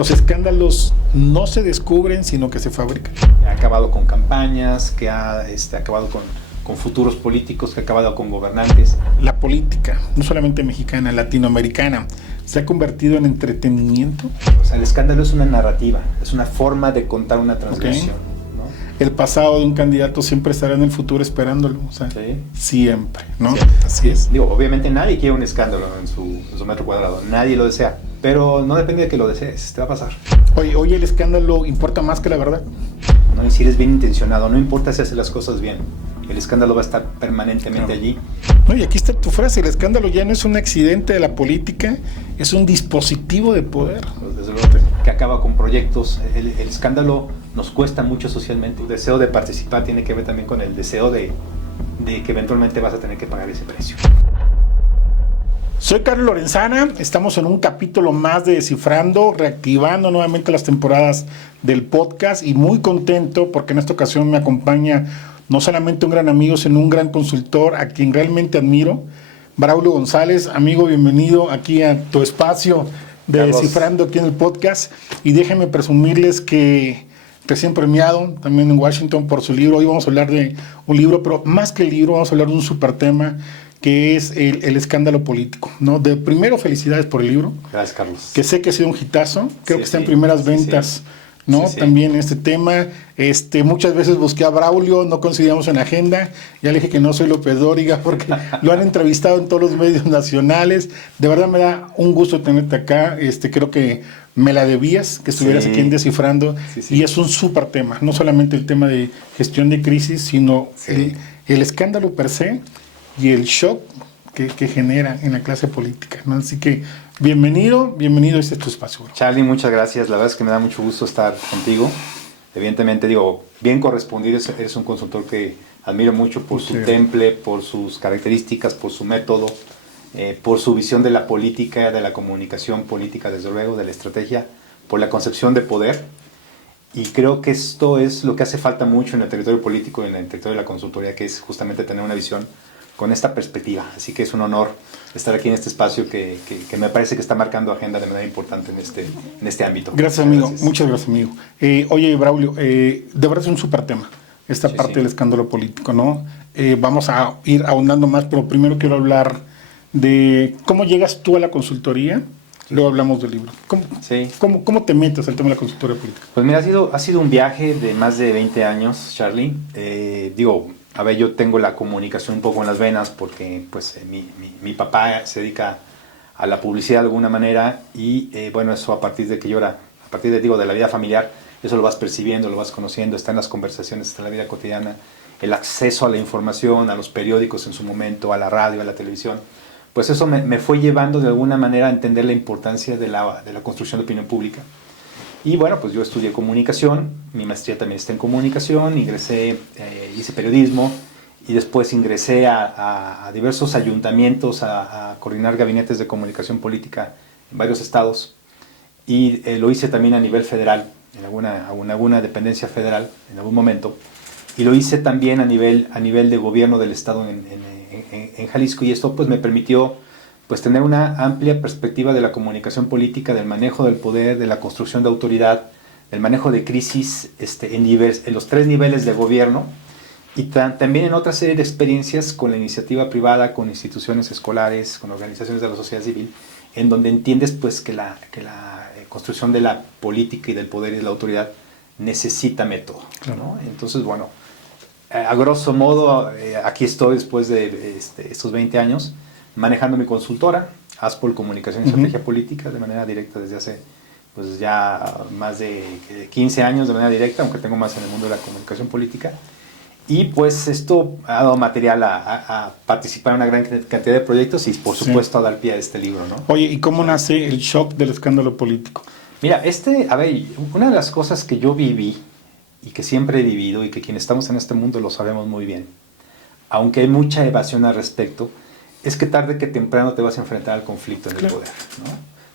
los escándalos no se descubren, sino que se fabrican. Ha acabado con campañas, que ha acabado con futuros políticos, que ha acabado con gobernantes. La política, no solamente mexicana, latinoamericana, se ha convertido en entretenimiento. O sea, el escándalo es una narrativa, es una forma de contar una transgresión. Okay. El pasado de un candidato siempre estará en el futuro esperándolo, o sea, sí. Siempre, ¿no? Sí. Así es. Digo, obviamente nadie quiere un escándalo en su metro cuadrado, nadie lo desea, pero no depende de que lo desees, te va a pasar. Oye, ¿el escándalo importa más que la verdad? No, y si eres bien intencionado, no importa si haces las cosas bien, el escándalo va a estar permanentemente allí. No, y aquí está tu frase, el escándalo ya no es un accidente de la política, es un dispositivo de poder. Desde luego que acaba con proyectos, el escándalo nos cuesta mucho socialmente. El deseo de participar tiene que ver también con el deseo de que eventualmente vas a tener que pagar ese precio. Soy Carlos Lorenzana, estamos en un capítulo más de Descifrando, reactivando nuevamente las temporadas del podcast y muy contento porque en esta ocasión me acompaña no solamente un gran amigo, sino un gran consultor a quien realmente admiro, Braulio González. Amigo, bienvenido aquí a tu espacio de Carlos. Descifrando aquí en el podcast. Y déjenme presumirles que recién premiado también en Washington por su libro. Hoy vamos a hablar de un libro, pero más que el libro vamos a hablar de un super tema que es el escándalo político, ¿no? De primero, felicidades por el libro. Gracias, Carlos. Que sé que ha sido un hitazo, creo que está en primeras ventas, ¿no? También este tema, muchas veces busqué a Braulio, no coincidíamos en agenda, ya le dije que no soy López Dóriga porque lo han entrevistado en todos los medios nacionales. De verdad me da un gusto tenerte acá, creo que me la debías, que estuvieras aquí en Descifrando, y es un súper tema, no solamente el tema de gestión de crisis, sino el escándalo per se y el shock que genera en la clase política, ¿no? Así que bienvenido, este es tu espacio. Charlie, muchas gracias, la verdad es que me da mucho gusto estar contigo. Evidentemente, bien correspondido, eres un consultor que admiro mucho por su temple, por sus características, por su método, por su visión de la política, de la comunicación política, desde luego, de la estrategia, por la concepción de poder. Y creo que esto es lo que hace falta mucho en el territorio político y en el territorio de la consultoría, que es justamente tener una visión con esta perspectiva. Así que es un honor estar aquí en este espacio que me parece que está marcando agenda de manera importante en este ámbito. Gracias, amigo. Gracias. Muchas gracias, amigo. Oye, Braulio, de verdad es un súper tema, esta parte del escándalo político, ¿no? Vamos a ir ahondando más, pero primero quiero hablar de cómo llegas tú a la consultoría. Luego hablamos del libro. ¿Cómo te metes al tema de la consultoría política? Pues mira, ha sido un viaje de más de 20 años, Charlie. Yo tengo la comunicación un poco en las venas porque pues mi papá se dedica a la publicidad de alguna manera y eso a partir de la vida familiar, eso lo vas percibiendo, lo vas conociendo, está en las conversaciones, está en la vida cotidiana, el acceso a la información, a los periódicos en su momento, a la radio, a la televisión. Pues eso me fue llevando de alguna manera a entender la importancia de la construcción de opinión pública. Y pues yo estudié comunicación, mi maestría también está en comunicación, hice periodismo y después ingresé a diversos ayuntamientos a coordinar gabinetes de comunicación política en varios estados y lo hice también a nivel federal, en alguna dependencia federal en algún momento, y lo hice también a nivel de gobierno del estado en Jalisco, y esto pues me permitió pues tener una amplia perspectiva de la comunicación política, del manejo del poder, de la construcción de autoridad, del manejo de crisis en los 3 niveles de gobierno y también en otra serie de experiencias con la iniciativa privada, con instituciones escolares, con organizaciones de la sociedad civil, en donde entiendes pues que la construcción de la política y del poder y de la autoridad necesita método, ¿no? Entonces, a grosso modo, aquí estoy después de estos 20 años, manejando mi consultora, Aspol Comunicación y Estrategia Política, de manera directa desde hace pues ya más de 15 años de manera directa, aunque tengo más en el mundo de la comunicación política. Y pues esto ha dado material a participar en una gran cantidad de proyectos y por supuesto a dar pie a este libro, ¿no? Oye, ¿y cómo nace el shock del escándalo político? Mira, una de las cosas que yo viví y que siempre he vivido y que quienes estamos en este mundo lo sabemos muy bien, aunque hay mucha evasión al respecto, es que tarde que temprano te vas a enfrentar al conflicto en el poder, ¿no?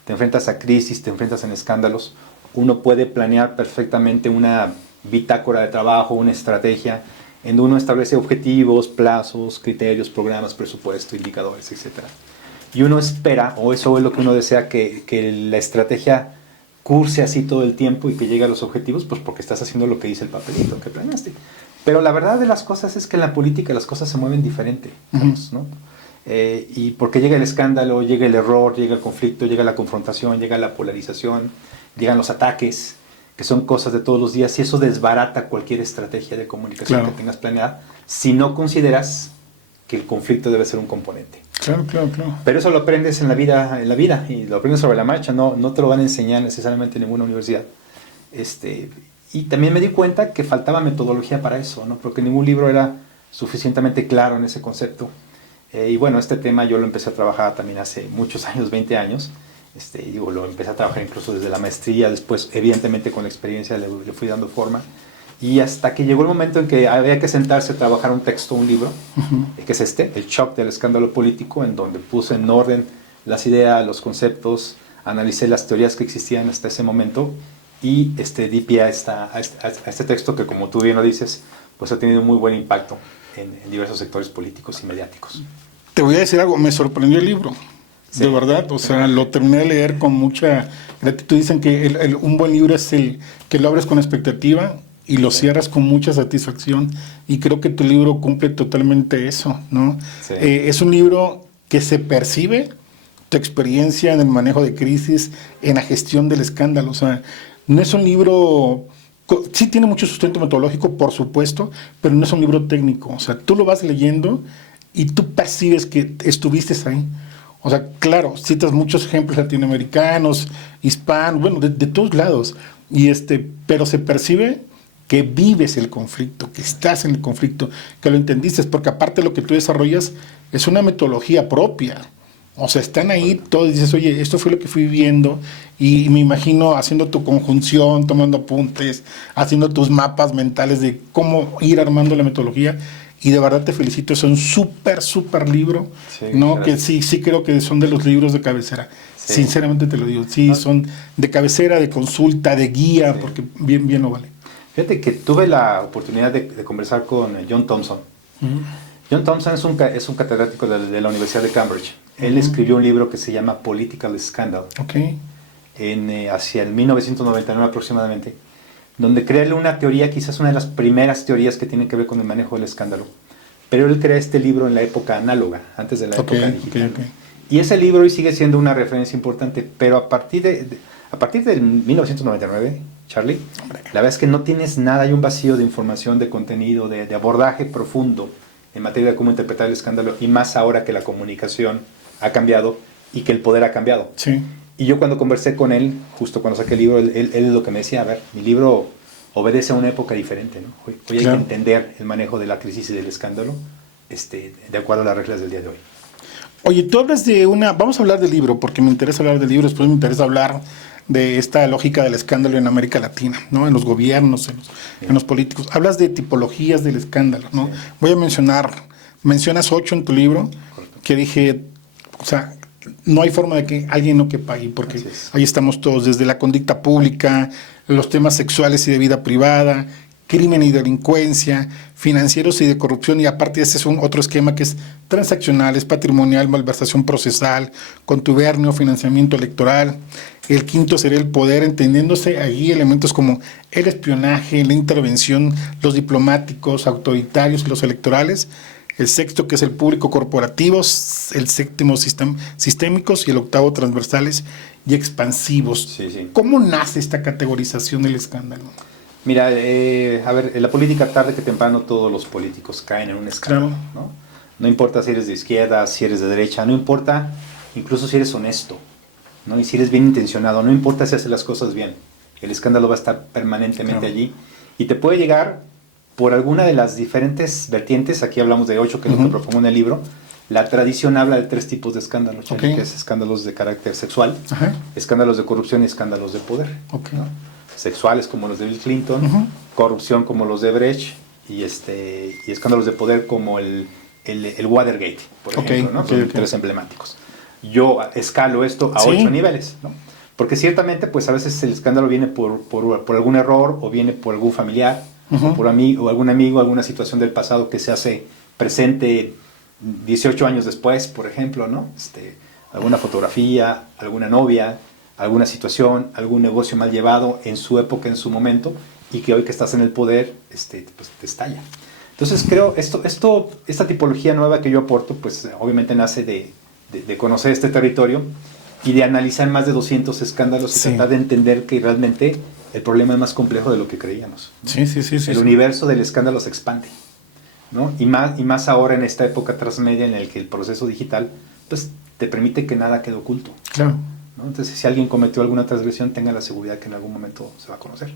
Te enfrentas a crisis, te enfrentas en escándalos. Uno puede planear perfectamente una bitácora de trabajo, una estrategia, en donde uno establece objetivos, plazos, criterios, programas, presupuesto, indicadores, etc. Y uno espera, o eso es lo que uno desea, que la estrategia curse así todo el tiempo y que llegue a los objetivos, pues porque estás haciendo lo que dice el papelito que planeaste. Pero la verdad de las cosas es que en la política las cosas se mueven diferente, Carlos, ¿no? Y porque llega el escándalo, llega el error, llega el conflicto, llega la confrontación, llega la polarización, llegan los ataques, que son cosas de todos los días, y eso desbarata cualquier estrategia de comunicación que tengas planeada, si no consideras que el conflicto debe ser un componente. Claro. Pero eso lo aprendes en la vida, y lo aprendes sobre la marcha, no te lo van a enseñar necesariamente en ninguna universidad. Y también me di cuenta que faltaba metodología para eso, ¿no? Porque ningún libro era suficientemente claro en ese concepto. Y bueno, este tema yo lo empecé a trabajar también hace muchos años, 20 años. Lo empecé a trabajar incluso desde la maestría, después evidentemente con la experiencia le fui dando forma. Y hasta que llegó el momento en que había que sentarse a trabajar un texto, un libro, que es El shock del escándalo político, en donde puse en orden las ideas, los conceptos, analicé las teorías que existían hasta ese momento y di pie a este texto que, como tú bien lo dices, pues ha tenido muy buen impacto en diversos sectores políticos y mediáticos. Te voy a decir algo, me sorprendió el libro, de verdad, o sea, lo terminé de leer con mucha gratitud. Dicen que un buen libro es el que lo abres con expectativa y lo cierras con mucha satisfacción, y creo que tu libro cumple totalmente eso, ¿no? Sí. Es un libro que se percibe tu experiencia en el manejo de crisis, en la gestión del escándalo, o sea, no es un libro, sí tiene mucho sustento metodológico, por supuesto, pero no es un libro técnico, o sea, tú lo vas leyendo y tú percibes que estuviste ahí. O sea, claro, citas muchos ejemplos latinoamericanos, hispanos, bueno, de todos lados, pero se percibe que vives el conflicto, que estás en el conflicto, que lo entendiste, porque aparte lo que tú desarrollas es una metodología propia. O sea, están ahí todos y dices, oye, esto fue lo que fui viendo, y me imagino haciendo tu conjunción, tomando apuntes, haciendo tus mapas mentales de cómo ir armando la metodología, y de verdad te felicito, es un súper libro, sí, ¿no? Gracias. Que sí creo que son de los libros de cabecera, sí. Sinceramente te lo digo, sí, son de cabecera, de consulta, de guía, sí. porque bien lo vale. Fíjate que tuve la oportunidad de conversar con John Thompson. John Thompson es un catedrático de la Universidad de Cambridge. Él escribió un libro que se llama Political Scandal, hacia el 1999 aproximadamente, donde crea una teoría, quizás una de las primeras teorías que tiene que ver con el manejo del escándalo. Pero él crea este libro en la época análoga, antes de la época digital. Y ese libro hoy sigue siendo una referencia importante, pero a partir del 1999, Charlie, la verdad es que no tienes nada, hay un vacío de información, de contenido, de abordaje profundo en materia de cómo interpretar el escándalo, y más ahora que la comunicación ha cambiado y que el poder ha cambiado. Sí. Y yo cuando conversé con él, justo cuando saqué el libro, él es lo que me decía, a ver, mi libro obedece a una época diferente, ¿no? Hoy hay que entender el manejo de la crisis y del escándalo de acuerdo a las reglas del día de hoy. Oye, tú hablas vamos a hablar del libro, porque me interesa hablar del libro, después me interesa hablar de esta lógica del escándalo en América Latina, ¿no? En los gobiernos, en los políticos. Hablas de tipologías del escándalo, ¿no? Sí. Voy a mencionas 8 en tu libro, correcto, que dije, o sea, no hay forma de que alguien no quepa ahí, porque ahí estamos todos, desde la conducta pública, los temas sexuales y de vida privada, crimen y delincuencia, financieros y de corrupción, y aparte ese es otro esquema que es transaccionales, patrimonial, malversación procesal, contubernio, financiamiento electoral. El quinto sería el poder, entendiéndose allí elementos como el espionaje, la intervención, los diplomáticos, autoritarios y los electorales. El sexto, que es el público corporativos, el séptimo sistémicos, y el octavo transversales y expansivos. Sí. ¿Cómo nace esta categorización del escándalo? Mira, a ver, en la política tarde que temprano todos los políticos caen en un escándalo, claro, ¿no? No importa si eres de izquierda, si eres de derecha, no importa incluso si eres honesto, ¿no? Y si eres bien intencionado, no importa si haces las cosas bien, el escándalo va a estar permanentemente allí, y te puede llegar por alguna de las diferentes vertientes. Aquí hablamos de 8, que es lo que propongo en el libro. La tradición habla de 3 tipos de escándalos, que es escándalos de carácter sexual, escándalos de corrupción y escándalos de poder, ¿no? Sexuales como los de Bill Clinton, corrupción como los de Brecht, y escándalos de poder como el Watergate, por ejemplo, ¿no? Son 3 emblemáticos. Yo escalo esto a 8 niveles, ¿no? Porque ciertamente, pues a veces el escándalo viene por algún error, o viene por algún familiar, o algún amigo, alguna situación del pasado que se hace presente 18 años después, por ejemplo, ¿no? Alguna fotografía, alguna novia, alguna situación, algún negocio mal llevado en su época, en su momento, y que hoy que estás en el poder, pues te estalla. Entonces creo, esta tipología nueva que yo aporto, pues obviamente nace de conocer este territorio y de analizar más de 200 escándalos y tratar de entender que realmente el problema es más complejo de lo que creíamos, ¿no? El universo del escándalo se expande, ¿no? Y más ahora en esta época transmedia en el que el proceso digital pues te permite que nada quede oculto. Claro. ¿No? Entonces, si alguien cometió alguna transgresión, tenga la seguridad que en algún momento se va a conocer.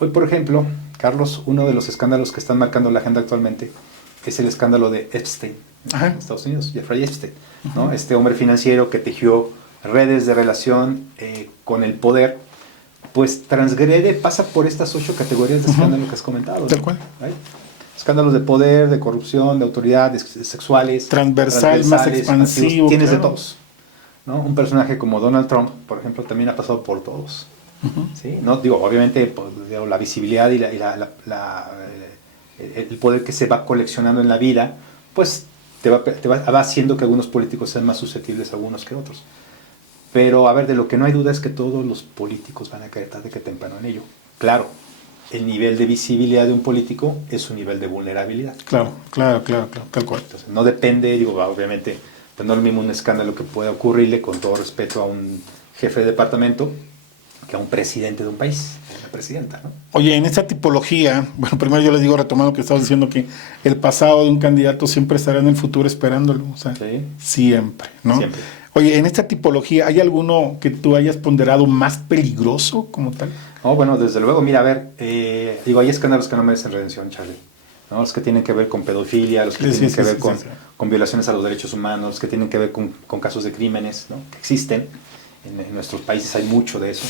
Hoy, por ejemplo, Carlos, uno de los escándalos que están marcando la agenda actualmente es el escándalo de Epstein en Estados Unidos, Jeffrey Epstein, ¿no? Este hombre financiero que tejió redes de relación con el poder, pues transgrede, pasa por estas 8 categorías de escándalo que has comentado. Tal cual. ¿Right? Escándalos de poder, de corrupción, de autoridad, sexuales. Transversal, más expansivo. Tienes de todos, ¿no? Un personaje como Donald Trump, por ejemplo, también ha pasado por todos. ¿Sí? No, digo, obviamente pues, digo, la visibilidad y el poder que se va coleccionando en la vida, pues va haciendo que algunos políticos sean más susceptibles a algunos que otros. Pero, a ver, de lo que no hay duda es que todos los políticos van a caer tarde que temprano en ello. Claro, el nivel de visibilidad de un político es su nivel de vulnerabilidad. Claro, tal cual. Entonces, no depende, digo, obviamente, pues no es lo mismo un escándalo que pueda ocurrirle, con todo respeto, a un jefe de departamento que a un presidente de un país, una presidenta, ¿no? Oye, en esta tipología, bueno, primero yo les digo, retomando que estabas diciendo que el pasado de un candidato siempre estará en el futuro esperándolo, o sea, siempre, ¿no? Siempre. Oye, en esta tipología, ¿hay alguno que tú hayas ponderado más peligroso como tal? No, bueno, desde luego, mira, a ver, digo, hay escándalos que no merecen redención, Charlie, ¿no? Los que tienen que ver con pedofilia, los que tienen que ver con violaciones a los derechos humanos, los que tienen que ver con casos de crímenes, ¿no? Que existen. En nuestros países hay mucho de eso.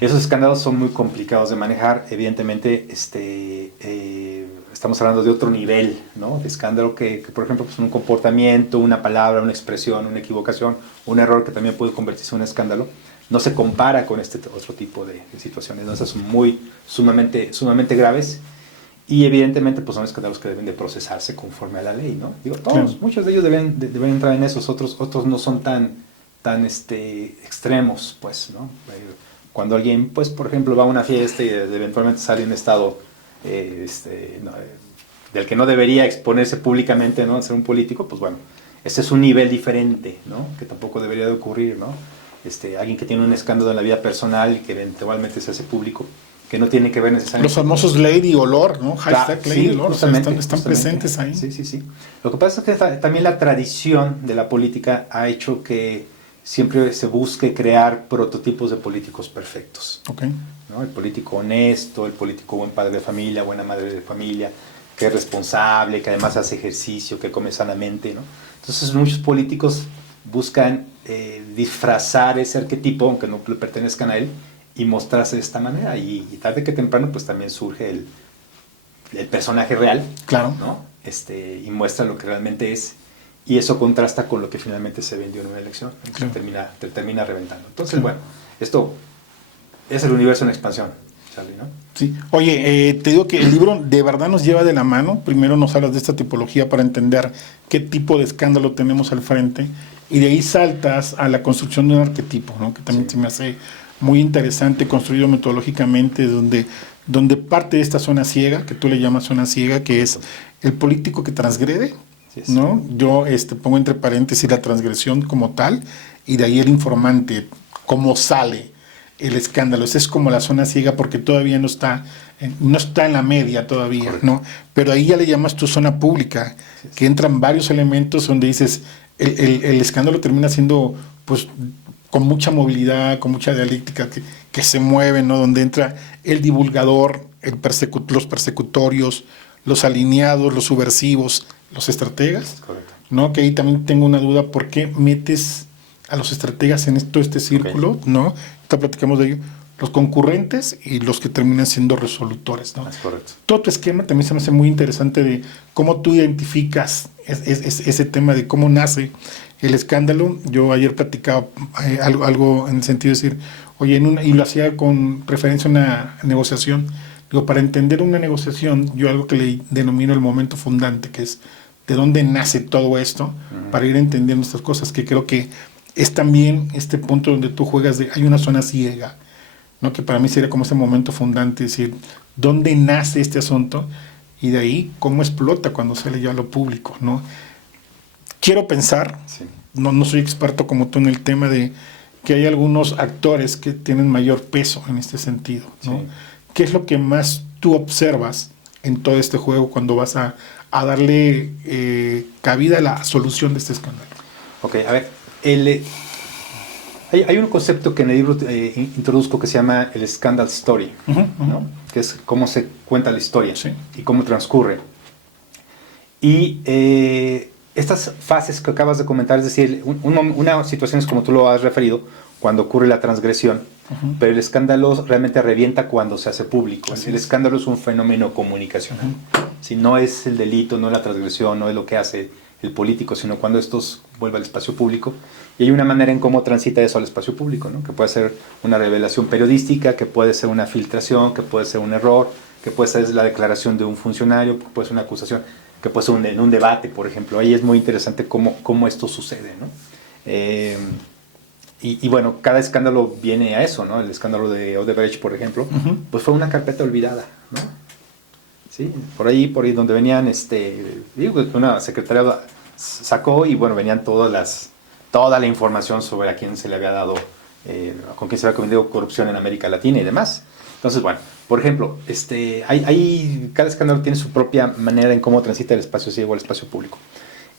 Esos escándalos son muy complicados de manejar. Evidentemente, estamos hablando de otro nivel, ¿no? De escándalo que por ejemplo, pues un comportamiento, una palabra, una expresión, una equivocación, un error que también puede convertirse en un escándalo, no se compara con este otro tipo de situaciones, ¿no? Esas son sumamente graves y evidentemente pues son escándalos que deben de procesarse conforme a la ley, ¿no? Digo, todos, muchos de ellos deben entrar en esos, otros no son tan extremos, pues, ¿no? Cuando alguien, pues, por ejemplo, va a una fiesta y eventualmente sale en estado del que no debería exponerse públicamente, ¿no? Ser un político, pues bueno, ese es un nivel diferente, ¿no? Que tampoco debería de ocurrir, ¿no? Alguien que tiene un escándalo en la vida personal y que eventualmente se hace público, que no tiene que ver necesariamente... Los famosos Lady Olor, ¿no? Hashtag Lady Olor, están presentes ahí. Sí. Lo que pasa es que también la tradición de la política ha hecho que siempre se busque crear prototipos de políticos perfectos. Okay. ¿No? El político honesto, el político buen padre de familia, buena madre de familia, que es responsable, que además hace ejercicio, que come sanamente, ¿no? Entonces muchos políticos buscan disfrazar ese arquetipo, aunque no le pertenezcan a él, y mostrarse de esta manera. Y tarde que temprano pues también surge el personaje real, claro, ¿no? Y muestra lo que realmente es. Y eso contrasta con lo que finalmente se vendió en una elección. Claro. Te termina reventando. Entonces, claro. Bueno, esto es el universo en expansión, Charlie, ¿no? Sí. Oye, te digo que el libro de verdad nos lleva de la mano. Primero nos hablas de esta tipología para entender qué tipo de escándalo tenemos al frente. Y de ahí saltas a la construcción de un arquetipo, ¿no? Que también se me hace muy interesante, construido metodológicamente, donde parte de esta zona ciega, que tú le llamas zona ciega, que es el político que transgrede, ¿no? Yo pongo entre paréntesis la transgresión como tal, y de ahí el informante, cómo sale el escándalo. Esa es como la zona ciega porque todavía no está en la media todavía, correcto, ¿no? Pero ahí ya le llamas tu zona pública, que entran varios elementos donde dices, el escándalo termina siendo, pues, con mucha movilidad, con mucha dialéctica que se mueve, ¿no? Donde entra el divulgador, los persecutorios, los alineados, los subversivos, los estrategas, correcto, ¿no? Que ahí también tengo una duda, ¿por qué metes a los estrategas en todo este círculo, okay, ¿no? Ahorita platicamos de ello. Los concurrentes y los que terminan siendo resolutores, ¿no? Es correcto. Todo tu esquema también se me hace muy interesante de cómo tú identificas ese tema de cómo nace el escándalo. Yo ayer platicaba algo en el sentido de decir, oye, y lo hacía con referencia a una negociación. Digo, para entender una negociación, yo algo que le denomino el momento fundante, que es de dónde nace todo esto, para ir entendiendo estas cosas, que creo que es también este punto donde tú juegas hay una zona ciega, ¿no? Que para mí sería como ese momento fundante, es decir, ¿dónde nace este asunto? Y de ahí, ¿cómo explota cuando sale ya a lo público, ¿no? Quiero pensar, Sí. no soy experto como tú en el tema de que hay algunos actores que tienen mayor peso en este sentido, ¿no? Sí. ¿Qué es lo que más tú observas en todo este juego cuando vas a darle cabida a la solución de este escándalo? Ok, a ver, hay un concepto que en el libro introduzco que se llama el scandal story, ¿no? Que es cómo se cuenta la historia, sí, y cómo transcurre. Y estas fases que acabas de comentar, es decir, una situación es como tú lo has referido, cuando ocurre la transgresión, pero el escándalo realmente revienta cuando se hace público. El escándalo es un fenómeno comunicacional. Si no es el delito, no es la transgresión, no es lo que hace el político, sino cuando esto vuelve al espacio público. Y hay una manera en cómo transita eso al espacio público, ¿no? Que puede ser una revelación periodística, que puede ser una filtración, que puede ser un error, que puede ser la declaración de un funcionario, que puede ser una acusación, que puede ser un debate, por ejemplo. Ahí es muy interesante cómo esto sucede, ¿no? Y bueno, cada escándalo viene a eso, ¿no? El escándalo de Odebrecht, por ejemplo, pues fue una carpeta olvidada, ¿no? Sí, por ahí donde venían, digo que una secretaria sacó y bueno, venían toda la información sobre a quién se le había dado, con quién se había cometido corrupción en América Latina y demás. Entonces, bueno, por ejemplo, cada escándalo tiene su propia manera en cómo transita el espacio ciego al espacio público.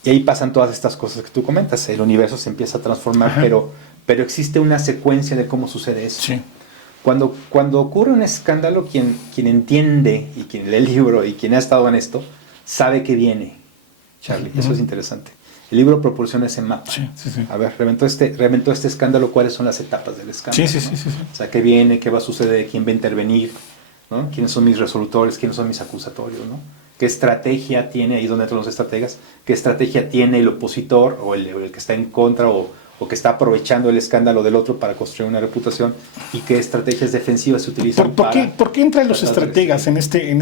Y ahí pasan todas estas cosas que tú comentas. El universo se empieza a transformar, pero existe una secuencia de cómo sucede eso. Sí. Cuando ocurre un escándalo, quien entiende y quien lee el libro y quien ha estado en esto, sabe que viene, Charlie. Eso es interesante. El libro proporciona ese mapa. Sí. A ver, reventó este escándalo, ¿cuáles son las etapas del escándalo? Sí. O sea, ¿qué viene? ¿Qué va a suceder? ¿Quién va a intervenir? ¿No? ¿Quiénes son mis resolutores? ¿Quiénes son mis acusatorios? ¿No? ¿Qué estrategia tiene, ahí donde entran los estrategas, qué estrategia tiene el opositor o el que está en contra o que está aprovechando el escándalo del otro para construir una reputación, y qué estrategias defensivas se utilizan ¿Por qué entran los estrategas en este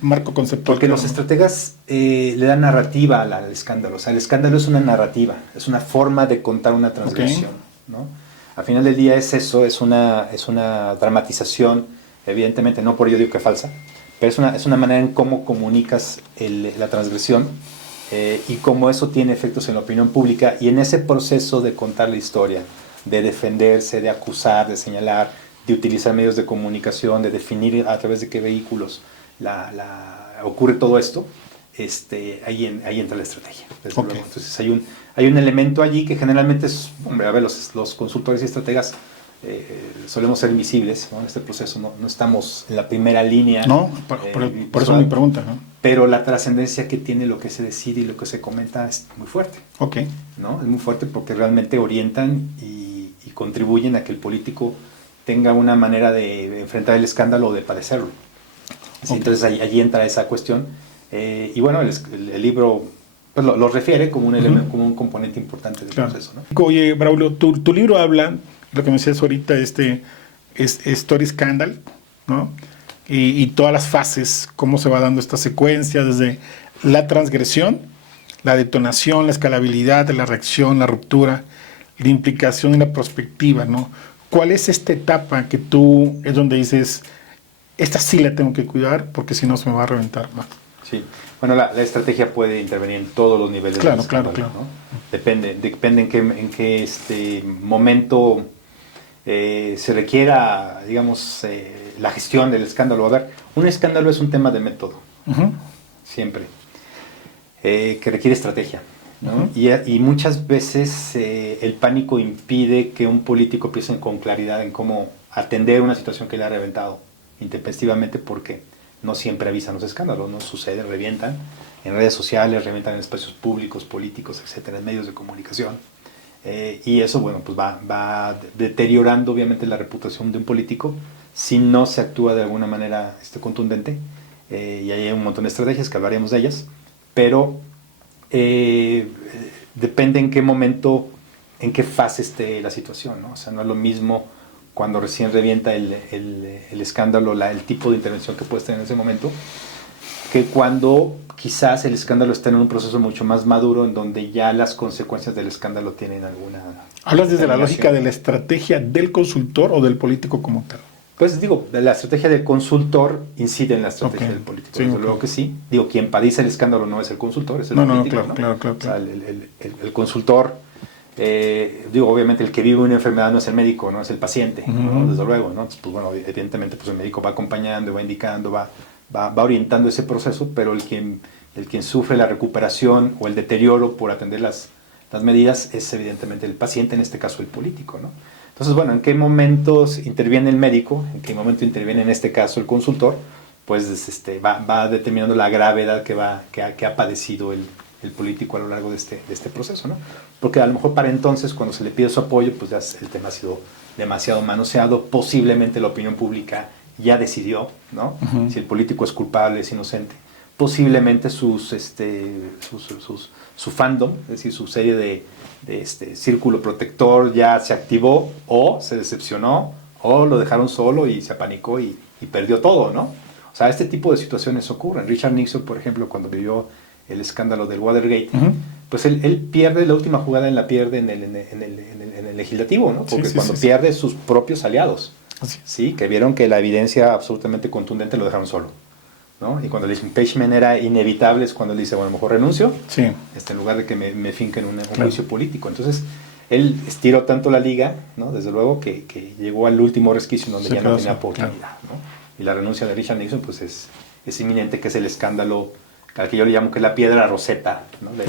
marco conceptual? Porque los estrategas le dan narrativa al escándalo. O sea, el escándalo es una narrativa, es una forma de contar una transgresión, ¿no? Al final del día es eso, es una dramatización, evidentemente no por ello digo que falsa, pero es una manera en cómo comunicas la transgresión, y cómo eso tiene efectos en la opinión pública, y en ese proceso de contar la historia, de defenderse, de acusar, de señalar, de utilizar medios de comunicación, de definir a través de qué vehículos ocurre todo esto, ahí entra la estrategia. Desde luego. Entonces hay un elemento allí que generalmente es, hombre, a ver, los consultores y estrategas solemos ser invisibles, ¿no? En este proceso no estamos en la primera línea. No, por eso mi pregunta, ¿no? Pero la trascendencia que tiene lo que se decide y lo que se comenta es muy fuerte. ¿No? Es muy fuerte porque realmente orientan y contribuyen a que el político tenga una manera de enfrentar el escándalo o de padecerlo. ¿Sí? Entonces allí entra esa cuestión. Y bueno, el libro pues, lo refiere como un elemento, como un componente importante del proceso, ¿no? Oye, Braulio, tu libro habla, lo que me decías ahorita, es Story Scandal, ¿no? Y todas las fases, cómo se va dando esta secuencia, desde la transgresión, la detonación, la escalabilidad, la reacción, la ruptura, la implicación y la perspectiva, ¿no? ¿Cuál es esta etapa que tú es donde dices, esta sí la tengo que cuidar porque si no se me va a reventar, ¿no? Sí, bueno, la estrategia puede intervenir en todos los niveles. Claro. ¿No? Depende en qué momento se requiera, digamos, la gestión del escándalo. A ver, un escándalo es un tema de método, siempre, que requiere estrategia, ¿no? Y muchas veces el pánico impide que un político piense con claridad en cómo atender una situación que le ha reventado intempestivamente, porque no siempre avisan los escándalos, no suceden, revientan en redes sociales, revientan en espacios públicos, políticos, etcétera, en medios de comunicación. Y eso, bueno, pues va deteriorando obviamente la reputación de un político si no se actúa de alguna manera contundente. Y ahí hay un montón de estrategias que hablaremos de ellas, pero depende en qué momento, en qué fase esté la situación, ¿no? O sea, no es lo mismo cuando recién revienta el escándalo, el tipo de intervención que puedes tener en ese momento, que cuando quizás el escándalo está en un proceso mucho más maduro, en donde ya las consecuencias del escándalo tienen alguna... ¿Hablas desde la lógica de la estrategia del consultor o del político como tal? Pues digo, la estrategia del consultor incide en la estrategia del político. Sí, desde luego que sí. Digo, quien padece el escándalo no es el consultor, es el político. Claro. O sea, el consultor, digo, obviamente el que vive una enfermedad no es el médico, no es el paciente, ¿no? Desde luego, ¿no? Entonces, pues bueno, evidentemente pues el médico va acompañando, va indicando, va orientando ese proceso, pero el quien sufre la recuperación o el deterioro por atender las medidas es evidentemente el paciente, en este caso el político, ¿no? Entonces, bueno, ¿en qué momentos interviene el médico? ¿En qué momento interviene en este caso el consultor? Pues va determinando la gravedad que ha padecido el político a lo largo de este proceso, ¿no? Porque a lo mejor para entonces, cuando se le pide su apoyo, pues ya el tema ha sido demasiado manoseado, posiblemente la opinión pública ya decidió, ¿no? Si el político es culpable, es inocente. Posiblemente su fandom, es decir, su serie de círculo protector ya se activó, o se decepcionó, o lo dejaron solo y se apanicó y perdió todo, ¿no? O sea, este tipo de situaciones ocurren. Richard Nixon, por ejemplo, cuando vivió el escándalo del Watergate, pues él pierde la última jugada, la pierde en el legislativo, ¿no? Porque cuando pierde sus propios aliados, ¿sí? Que vieron que la evidencia absolutamente contundente lo dejaron solo, ¿no? Y cuando el impeachment era inevitable es cuando él dice, bueno, a lo mejor renuncio, en lugar de que me finquen un juicio político. Entonces, él estiró tanto la liga, ¿no? Desde luego, que llegó al último resquicio en donde ya no tenía oportunidad, ¿no? Y la renuncia de Richard Nixon, pues es inminente, que es el escándalo al que yo le llamo que es la piedra roseta, ¿no? De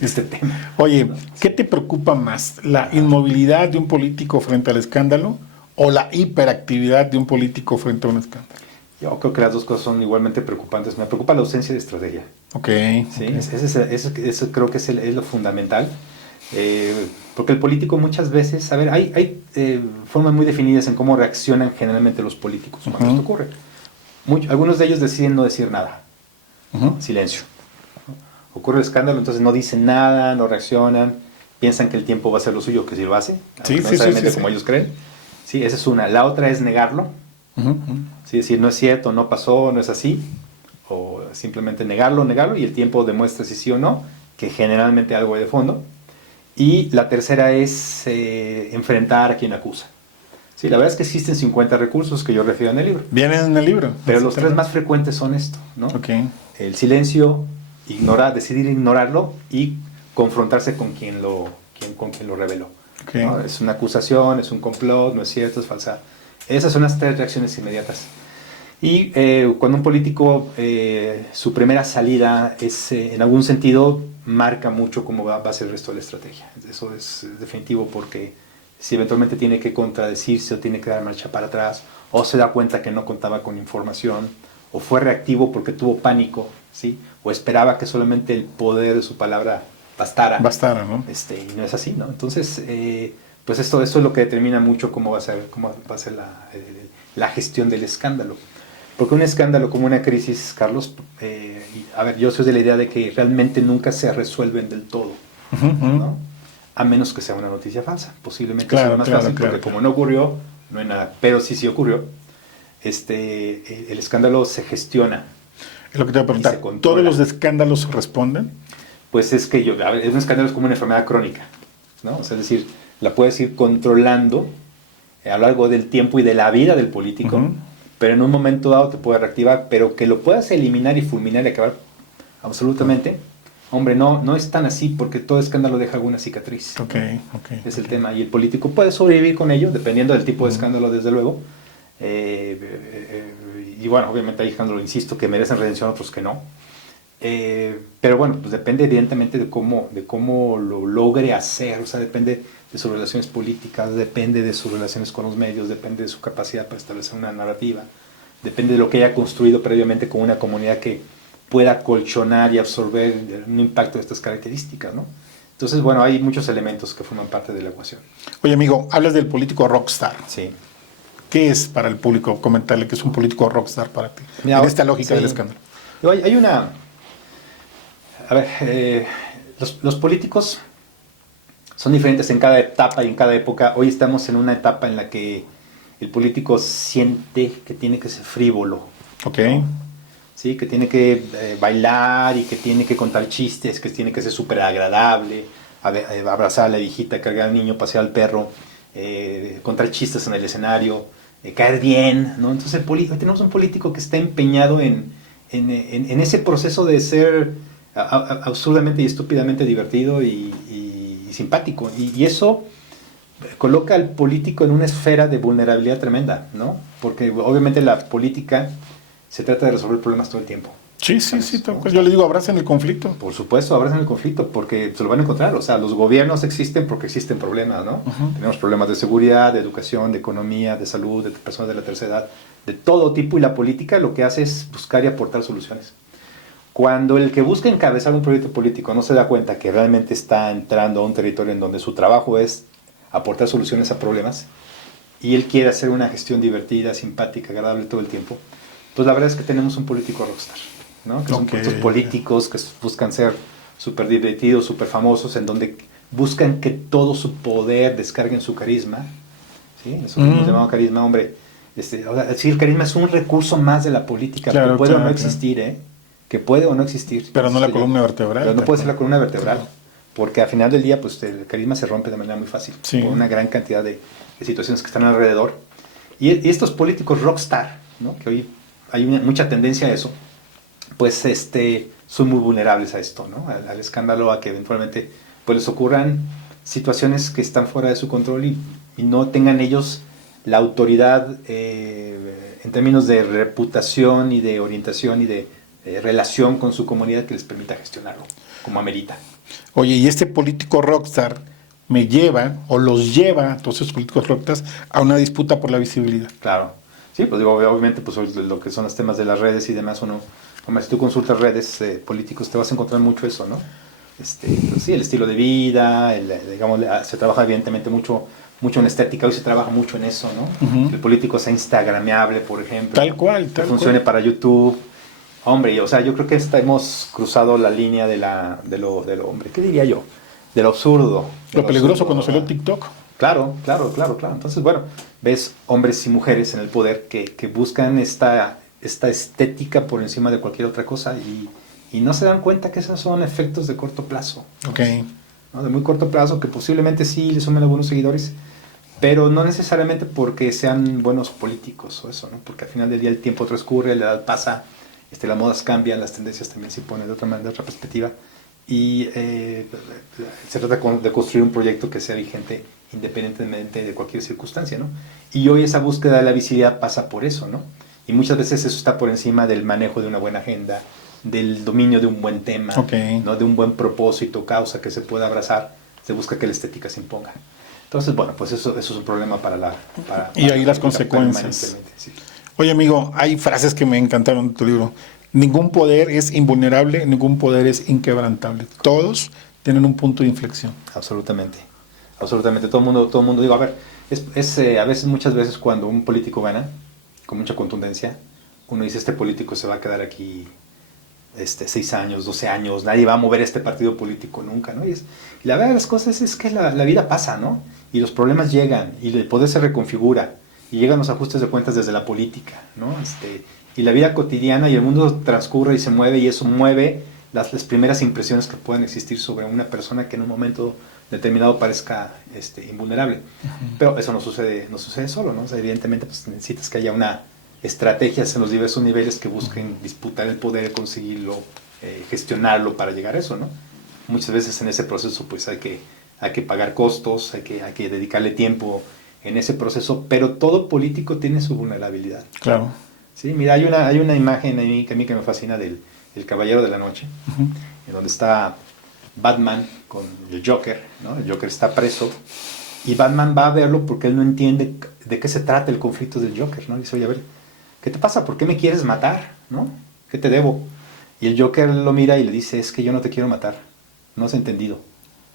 este tema. Oye, ¿no? ¿Qué te preocupa más? ¿La inmovilidad de un político frente al escándalo o la hiperactividad de un político frente a un escándalo? Yo creo que las dos cosas son igualmente preocupantes. Me preocupa la ausencia de estrategia. ¿Sí? Eso creo que es lo fundamental. Porque el político muchas veces, a ver, hay formas muy definidas en cómo reaccionan generalmente los políticos cuando esto ocurre. Algunos de ellos deciden no decir nada. Silencio. Ocurre el escándalo, entonces no dicen nada, no reaccionan, piensan que el tiempo va a ser lo suyo, que si lo hace, no necesariamente como ellos creen. Sí, esa es una. La otra es negarlo. Sí, decir, no es cierto, no pasó, no es así. O simplemente negarlo, y el tiempo demuestra si sí o no, que generalmente algo hay de fondo. Y la tercera es enfrentar a quien acusa. Sí, la verdad es que existen 50 recursos que yo refiero en el libro. Vienen en el libro. Pero los tres más frecuentes son esto, ¿no? El silencio, decidir ignorarlo y confrontarse con quien lo reveló. ¿No? Es una acusación, es un complot, no es cierto, es falsa. Esas son las tres reacciones inmediatas. Y cuando un político, su primera salida es, en algún sentido, marca mucho cómo va a ser el resto de la estrategia. Eso es definitivo, porque si eventualmente tiene que contradecirse o tiene que dar marcha para atrás, o se da cuenta que no contaba con información, o fue reactivo porque tuvo pánico, ¿sí? O esperaba que solamente el poder de su palabra bastara, ¿no? Y no es así, ¿no? Entonces, pues esto es lo que determina mucho cómo va a ser la gestión del escándalo. Porque un escándalo como una crisis, Carlos, a ver, yo soy de la idea de que realmente nunca se resuelven del todo, ¿no? A menos que sea una noticia falsa. Posiblemente sea más fácil, porque como no ocurrió, no hay nada. Pero sí ocurrió. El escándalo se gestiona. Es lo que te voy a preguntar. ¿Todos los escándalos responden? Pues es que un escándalo es como una enfermedad crónica, ¿no? O sea, es decir, la puedes ir controlando a lo largo del tiempo y de la vida del político, pero en un momento dado te puede reactivar, pero que lo puedas eliminar y fulminar y acabar absolutamente, hombre, no es tan así, porque todo escándalo deja alguna cicatriz. Es el tema. Y el político puede sobrevivir con ello, dependiendo del tipo de escándalo, desde luego. Y bueno, obviamente hay escándalos, insisto, que merecen redención, otros que no. Pero bueno, pues depende evidentemente de cómo lo logre hacer. O sea, depende de sus relaciones políticas, depende de sus relaciones con los medios, depende de su capacidad para establecer una narrativa, depende de lo que haya construido previamente con una comunidad que pueda colchonar y absorber un impacto de estas características, ¿no? Entonces, bueno, hay muchos elementos que forman parte de la ecuación. Oye, amigo, hablas del político rockstar. Sí. ¿Qué es para el público? Comentarle que es un político rockstar para ti, en esta lógica del escándalo. Hay una... A ver, los políticos son diferentes en cada etapa y en cada época. Hoy estamos en una etapa en la que el político siente que tiene que ser frívolo. ¿No? ¿sí? Que tiene que bailar y que tiene que contar chistes, que tiene que ser súper agradable, abrazar a la viejita, cargar al niño, pasear al perro, contar chistes en el escenario, caer bien, ¿no? Entonces tenemos un político que está empeñado en ese proceso de ser absurdamente y estúpidamente divertido y simpático. Y eso coloca al político en una esfera de vulnerabilidad tremenda, ¿no? Porque obviamente la política se trata de resolver problemas todo el tiempo. Sí, ¿no? Yo le digo, abracen el conflicto. Por supuesto, abracen el conflicto, porque se lo van a encontrar. O sea, los gobiernos existen porque existen problemas, ¿no? Tenemos problemas de seguridad, de educación, de economía, de salud, de personas de la tercera edad, de todo tipo, y la política lo que hace es buscar y aportar soluciones. Cuando el que busca encabezar un proyecto político no se da cuenta que realmente está entrando a un territorio en donde su trabajo es aportar soluciones a problemas, y él quiere hacer una gestión divertida, simpática, agradable todo el tiempo, pues la verdad es que tenemos un político rockstar, ¿no? Que son estos políticos que buscan ser súper divertidos, súper famosos, en donde buscan que todo su poder descargue en su carisma, ¿sí? Eso que hemos llamado carisma, hombre. Sí, el carisma es un recurso más de la política, que puede o no existir, que puede o no existir. Pero no la columna vertebral. Pero no puede ser la columna vertebral, porque al final del día, pues el carisma se rompe de manera muy fácil, por una gran cantidad de situaciones que están alrededor. Y estos políticos rockstar, ¿no? Que hoy hay mucha tendencia a eso, pues son muy vulnerables a esto, ¿no? Al escándalo, a que eventualmente pues les ocurran situaciones que están fuera de su control y no tengan ellos la autoridad en términos de reputación y de orientación y de relación con su comunidad que les permita gestionarlo como amerita. Oye, y este político rockstar me lleva, o los lleva, todos esos políticos rockstars, a una disputa por la visibilidad. Claro. Sí, pues digo, obviamente, pues lo que son los temas de las redes y demás, hombre, si tú consultas redes políticos, te vas a encontrar mucho eso, ¿no? Pues sí, el estilo de vida, digamos, se trabaja evidentemente mucho en estética, hoy se trabaja mucho en eso, ¿no? Que el político sea instagrameable, por ejemplo. Tal cual. Que funcione para YouTube. Hombre, o sea, yo creo que hemos cruzado la línea de lo hombre, ¿qué diría yo? De lo absurdo. Lo peligroso cuando salió TikTok. Claro. Entonces, bueno, ves hombres y mujeres en el poder que buscan esta estética por encima de cualquier otra cosa y no se dan cuenta que esos son efectos de corto plazo. ¿No? De muy corto plazo, que posiblemente sí le sumen algunos seguidores, pero no necesariamente porque sean buenos políticos o eso, ¿no? Porque al final del día el tiempo transcurre, la edad pasa, las modas cambian, las tendencias también se ponen de otra manera, de otra perspectiva, y se trata de construir un proyecto que sea vigente independientemente de cualquier circunstancia, ¿no? Y hoy esa búsqueda de la visibilidad pasa por eso, ¿no? Y muchas veces eso está por encima del manejo de una buena agenda, del dominio de un buen tema, ¿no? De un buen propósito, causa que se pueda abrazar. Se busca que la estética se imponga. Entonces, bueno, pues eso es un problema para y ahí las consecuencias. Sí. Oye, amigo, hay frases que me encantaron en tu libro. Ningún poder es invulnerable, ningún poder es inquebrantable. Todos tienen un punto de inflexión. Absolutamente. Todo el mundo, digo, a ver, muchas veces cuando un político gana, con mucha contundencia, uno dice, este político se va a quedar aquí 6 años, 12 años, nadie va a mover este partido político nunca, ¿no? Y la verdad de las cosas es que la vida pasa, ¿no? Y los problemas llegan, y el poder se reconfigura, y llegan los ajustes de cuentas desde la política, ¿no? Y la vida cotidiana y el mundo transcurre y se mueve, y eso mueve las primeras impresiones que puedan existir sobre una persona que en un momento determinado parezca invulnerable. Pero eso no sucede solo, ¿no? O sea, evidentemente pues, necesitas que haya estrategias en los diversos niveles que busquen disputar el poder, conseguirlo, gestionarlo para llegar a eso, ¿no? Muchas veces en ese proceso pues hay que pagar costos, hay que dedicarle tiempo en ese proceso, pero todo político tiene su vulnerabilidad. Claro. Sí, mira, hay una imagen ahí que a mí que me fascina del Caballero de la Noche, en donde está Batman con el Joker, ¿no? El Joker está preso y Batman va a verlo porque él no entiende de qué se trata el conflicto del Joker, ¿no? Dice, oye, a ver, ¿qué te pasa? ¿Por qué me quieres matar? ¿No? ¿Qué te debo? Y el Joker lo mira y le dice, es que yo no te quiero matar, no has entendido,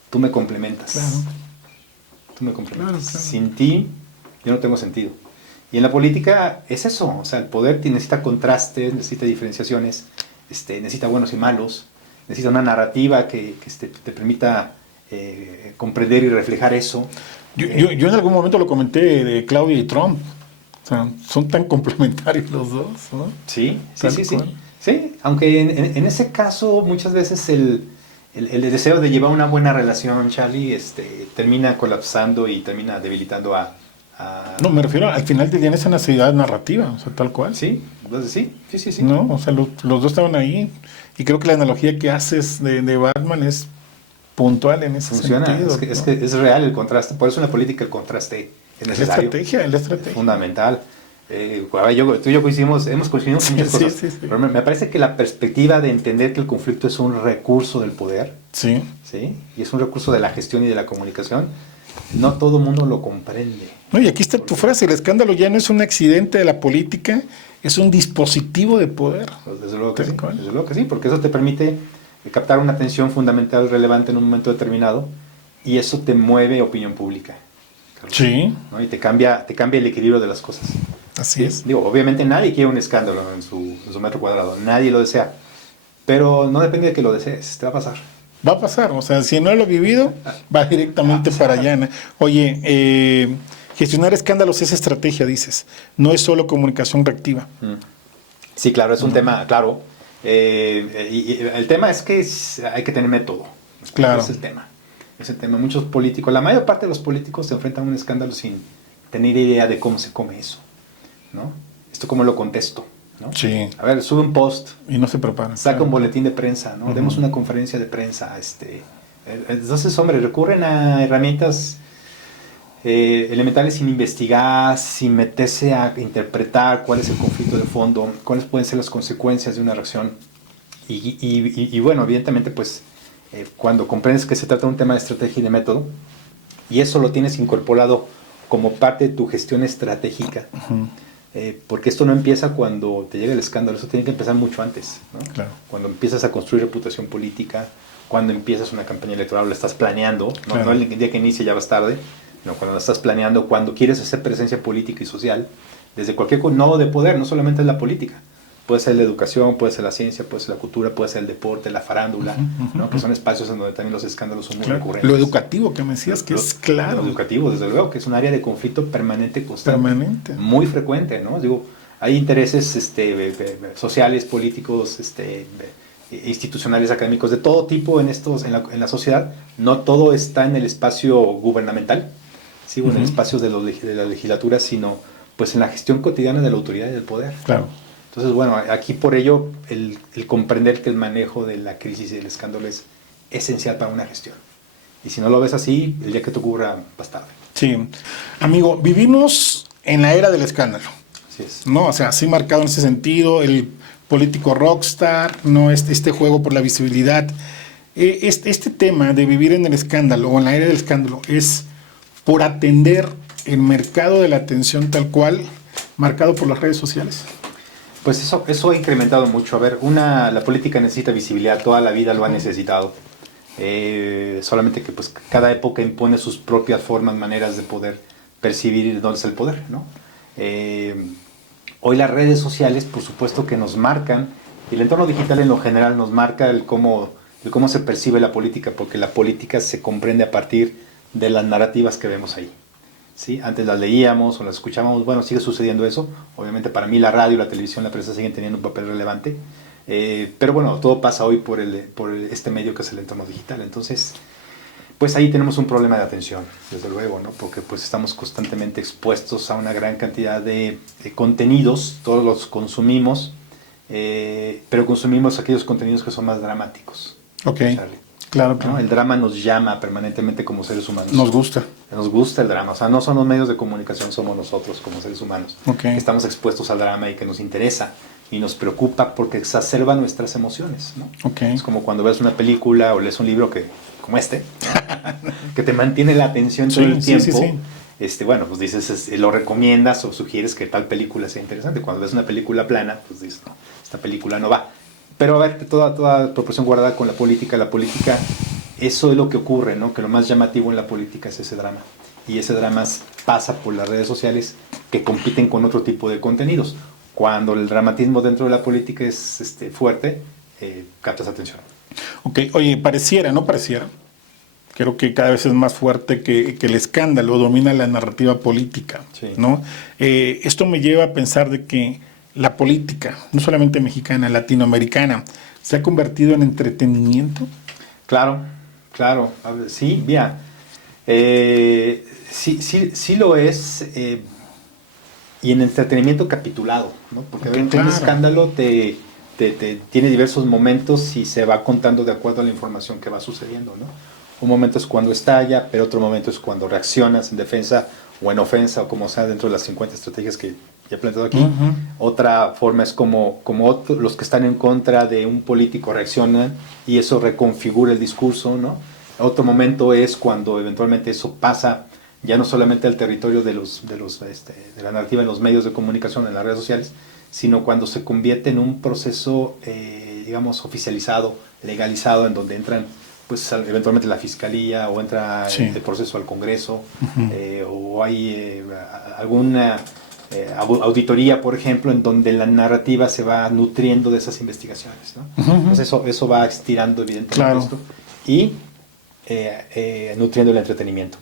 tú me complementas. Claro. Tú me complementas. Claro. Sin ti, yo no tengo sentido. Y en la política es eso, o sea, el poder necesita contrastes, necesita diferenciaciones, necesita buenos y malos, necesita una narrativa que te permita comprender y reflejar eso. Yo en algún momento lo comenté de Claudia y Trump. O sea, son tan complementarios los dos, ¿no? Sí. Sí, aunque en ese caso muchas veces el deseo de llevar una buena relación, Charlie, termina colapsando y termina debilitando a... No, me refiero al final del día en esa necesidad narrativa, o sea, tal cual. Sí, entonces sí. No, o sea, los dos estaban ahí y creo que la analogía que haces de Batman es puntual en ese Funciona, sentido. es que es real el contraste, por eso en la política el contraste es necesario. La estrategia. Es fundamental. Tú y yo hemos coincidido en muchas cosas, Sí. pero me parece que la perspectiva de entender que el conflicto es un recurso del poder, Sí. ¿sí? Y es un recurso de la gestión y de la comunicación, no todo el mundo lo comprende. No, y aquí está tu frase, el escándalo ya no es un accidente de la política, es un dispositivo de poder. Pues desde luego que sí, porque eso te permite captar una atención fundamental relevante en un momento determinado y eso te mueve opinión pública. Claro, Sí. ¿no? Y te cambia el equilibrio de las cosas. Así es. Digo, obviamente nadie quiere un escándalo en su metro cuadrado, nadie lo desea, pero no depende de que lo desees, te va a pasar. Va a pasar, o sea, si no lo he vivido, va directamente para allá, ¿no? Oye, gestionar escándalos es estrategia, dices, no es solo comunicación reactiva. Sí, claro, es un tema, claro. Y el tema es que hay que tener método. Claro. Es el tema. Muchos políticos, la mayor parte de los políticos se enfrentan a un escándalo sin tener idea de cómo se come eso, ¿no? Esto cómo lo contesto, ¿no? Sí. A ver, sube un post. Y no se preparan. Saca claro. un boletín de prensa, ¿no? Demos una conferencia de prensa. Entonces, hombre, recurren a herramientas elementales sin investigar, sin meterse a interpretar cuál es el conflicto de fondo, cuáles pueden ser las consecuencias de una reacción. Y bueno, evidentemente, pues, cuando comprendes que se trata de un tema de estrategia y de método, y eso lo tienes incorporado como parte de tu gestión estratégica, porque esto no empieza cuando te llega el escándalo, eso tiene que empezar mucho antes, ¿no? Claro. Cuando empiezas a construir reputación política, cuando empiezas una campaña electoral, lo estás planeando, ¿no? Claro. No el día que inicie ya vas tarde, no, cuando lo estás planeando, cuando quieres hacer presencia política y social, desde cualquier nodo de poder, no solamente es la política, puede ser la educación, puede ser la ciencia, puede ser la cultura, puede ser el deporte, la farándula, ¿no? Que son espacios en donde también los escándalos son muy recurrentes. Lo educativo que me decías, que es claro. Lo educativo, desde luego, que es un área de conflicto permanente, constante. Permanente. Muy frecuente, ¿no? Digo, hay intereses sociales, políticos, institucionales, académicos, de todo tipo en la sociedad. No todo está en el espacio gubernamental, ¿sí? O en el espacio de la legislatura, sino pues en la gestión cotidiana de la autoridad y del poder. Claro. Entonces, bueno, aquí por ello el comprender que el manejo de la crisis y del escándalo es esencial para una gestión. Y si no lo ves así, el día que te ocurra, vas tarde. Sí. Amigo, vivimos en la era del escándalo. Así es. ¿No? O sea, así marcado en ese sentido, el político rockstar, ¿no? Este juego por la visibilidad. Este tema de vivir en el escándalo o en la era del escándalo es por atender el mercado de la atención tal cual, marcado por las redes sociales. Pues eso ha incrementado mucho. A ver, la política necesita visibilidad, toda la vida lo ha necesitado. Solamente que pues cada época impone sus propias formas, maneras de poder percibir dónde está el poder, ¿no? Hoy las redes sociales, por supuesto que nos marcan, y el entorno digital en lo general nos marca el cómo se percibe la política, porque la política se comprende a partir de las narrativas que vemos ahí. ¿Sí? Antes las leíamos o las escuchábamos, bueno, sigue sucediendo eso. Obviamente para mí la radio, la televisión, la prensa siguen teniendo un papel relevante, pero bueno, todo pasa hoy por este medio que es el entorno digital. Entonces, pues ahí tenemos un problema de atención, desde luego, ¿no? Porque pues estamos constantemente expuestos a una gran cantidad de contenidos, todos los consumimos, pero consumimos aquellos contenidos que son más dramáticos. Ok, Charlie. claro. ¿No? El drama nos llama permanentemente como seres humanos. Nos gusta. Nos gusta el drama, o sea, no son los medios de comunicación, somos nosotros como seres humanos, Okay. que estamos expuestos al drama y que nos interesa y nos preocupa porque exacerba nuestras emociones, ¿no? Okay. Es como cuando ves una película o lees un libro como que te mantiene la atención todo el tiempo. Sí. Bueno, pues dices, lo recomiendas o sugieres que tal película sea interesante. Cuando ves una película plana, pues dices, no, esta película no va. Pero a ver, toda proporción guardada con la política, eso es lo que ocurre, ¿no? Que lo más llamativo en la política es ese drama. Y ese drama pasa por las redes sociales que compiten con otro tipo de contenidos. Cuando el dramatismo dentro de la política es fuerte, captas atención. Ok, oye, no pareciera. Creo que cada vez es más fuerte que el escándalo domina la narrativa política, Sí. ¿no? Esto me lleva a pensar de que la política, no solamente mexicana, latinoamericana, se ha convertido en entretenimiento? Claro, claro. A ver, sí, mira, sí lo es, y en entretenimiento capitulado, ¿no? Porque Okay, un claro. escándalo tiene diversos momentos y se va contando de acuerdo a la información que va sucediendo, ¿no? Un momento es cuando estalla, pero otro momento es cuando reaccionas en defensa o en ofensa, o como sea, dentro de las 50 estrategias que ya he planteado aquí. Ujú. Otra forma es como los que están en contra de un político reaccionan y eso reconfigura el discurso, ¿no? Otro momento es cuando eventualmente eso pasa ya no solamente al territorio de la narrativa en los medios de comunicación, en las redes sociales, sino cuando se convierte en un proceso, digamos, oficializado, legalizado, en donde entran pues eventualmente la fiscalía, o entra Sí. el proceso al Congreso, o hay alguna auditoría, por ejemplo, en donde la narrativa se va nutriendo de esas investigaciones, ¿no? Entonces eso va estirando evidentemente Claro. esto y nutriendo el entretenimiento.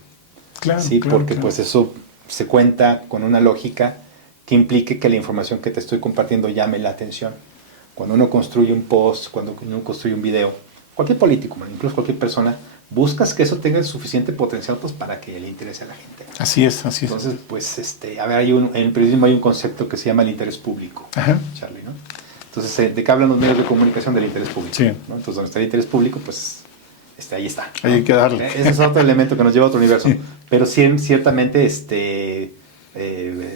Claro, Sí, claro, porque claro. pues eso se cuenta con una lógica que implique que la información que te estoy compartiendo llame la atención. Cuando uno construye un post, cuando uno construye un video, cualquier político, incluso cualquier persona, buscas que eso tenga el suficiente potencial pues para que le interese a la gente. Así es, así es. Entonces, pues, a ver, en el periodismo hay un concepto que se llama el interés público, Ajá. Charlie, ¿no? Entonces, ¿de qué hablan los medios de comunicación? Del interés público. Sí. ¿No? Entonces, donde está el interés público, pues, ahí está, ¿no? Ahí hay que darle. Ese es otro elemento que nos lleva a otro universo. Sí. Pero ciertamente,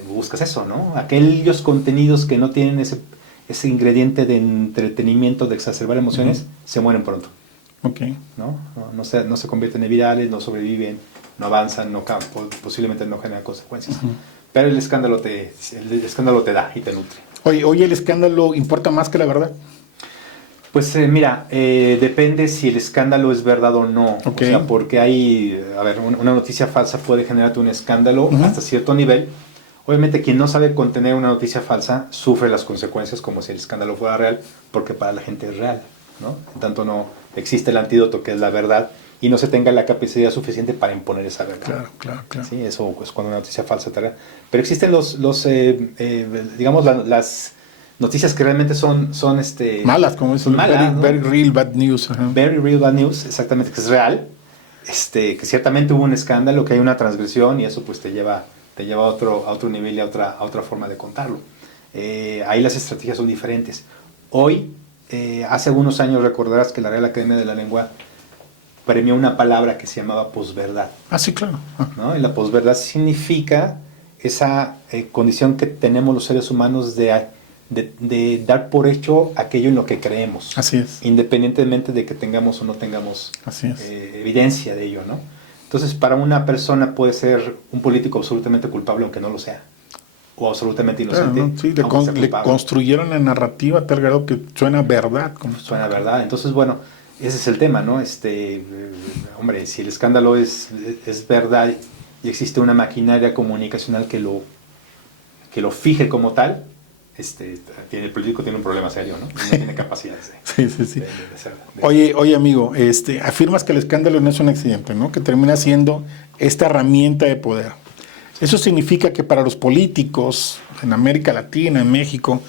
buscas eso, ¿no? Aquellos contenidos que no tienen ese ingrediente de entretenimiento, de exacerbar emociones, se mueren pronto. Ok. No se convierten en virales, no sobreviven, no avanzan, posiblemente no generan consecuencias. Pero el escándalo te da y te nutre. Oye, ¿el escándalo importa más que la verdad? Pues mira, depende si el escándalo es verdad o no. Okay. O sea, porque una noticia falsa puede generarte un escándalo hasta cierto nivel. Obviamente quien no sabe contener una noticia falsa sufre las consecuencias como si el escándalo fuera real, porque para la gente es real, ¿no? En tanto no existe el antídoto que es la verdad y no se tenga la capacidad suficiente para imponer esa verdad. Claro. Sí, eso es cuando una noticia falsa te real. Pero existen digamos, las noticias que realmente son malas, como es malas, ¿no? very real bad news. Ajá. Very real bad news, exactamente, que es real, que ciertamente hubo un escándalo, que hay una transgresión y eso pues te lleva a otro nivel y a otra forma de contarlo. Ahí las estrategias son diferentes. Hoy, hace algunos años recordarás que la Real Academia de la Lengua premió una palabra que se llamaba posverdad. Ah, sí, claro. ¿No? Y la posverdad significa esa condición que tenemos los seres humanos de dar por hecho aquello en lo que creemos. Así es. Independientemente de que tengamos o no tengamos evidencia de ello, ¿no? Entonces, para una persona puede ser un político absolutamente culpable aunque no lo sea. O absolutamente inocente. Claro, ¿no? Sí, le construyeron la narrativa a tal grado que suena verdad. Suena verdad. Entonces, bueno, ese es el tema, ¿no? Hombre, si el escándalo es verdad y existe una maquinaria comunicacional que lo fije como tal, el político tiene un problema serio, ¿no? No tiene capacidades sí. De ser. Oye, amigo, afirmas que el escándalo no es un accidente, ¿no? Que termina siendo esta herramienta de poder. Eso significa que para los políticos en América Latina, en México,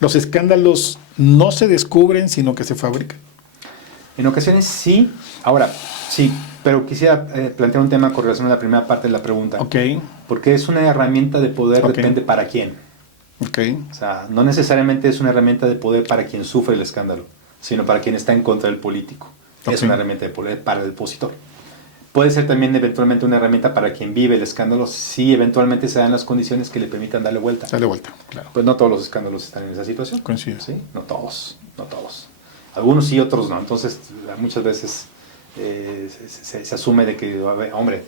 los escándalos no se descubren, sino que se fabrican. En ocasiones sí. Ahora, sí, pero quisiera plantear un tema con relación a la primera parte de la pregunta. Ok. Porque es una herramienta de poder, depende para quién. Ok. O sea, no necesariamente es una herramienta de poder para quien sufre el escándalo, sino para quien está en contra del político. Es una herramienta de poder para el opositor. Puede ser también eventualmente una herramienta para quien vive el escándalo si eventualmente se dan las condiciones que le permitan darle vuelta. Darle vuelta, claro. Pues no todos los escándalos están en esa situación. Coincido. ¿Sí? No todos. Algunos sí, otros no. Entonces, muchas veces se asume de que, hombre,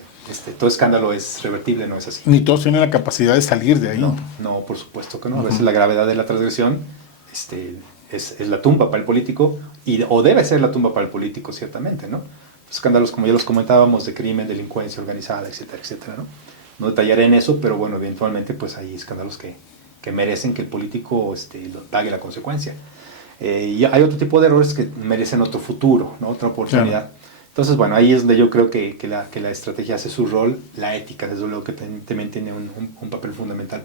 todo escándalo es revertible, no es así. Ni todos tienen la capacidad de salir de ahí. No, por supuesto que no. A veces la gravedad de la transgresión es la tumba para el político, o debe ser la tumba para el político, ciertamente, ¿no? Escándalos, como ya los comentábamos, de crimen, delincuencia organizada, etcétera, ¿no? No detallaré en eso, pero bueno, eventualmente pues hay escándalos que merecen que el político pague la consecuencia. Y hay otro tipo de errores que merecen otro futuro, ¿no? Otra oportunidad. Claro. Entonces, bueno, ahí es donde yo creo que la estrategia hace su rol. La ética, desde luego, que también tiene un papel fundamental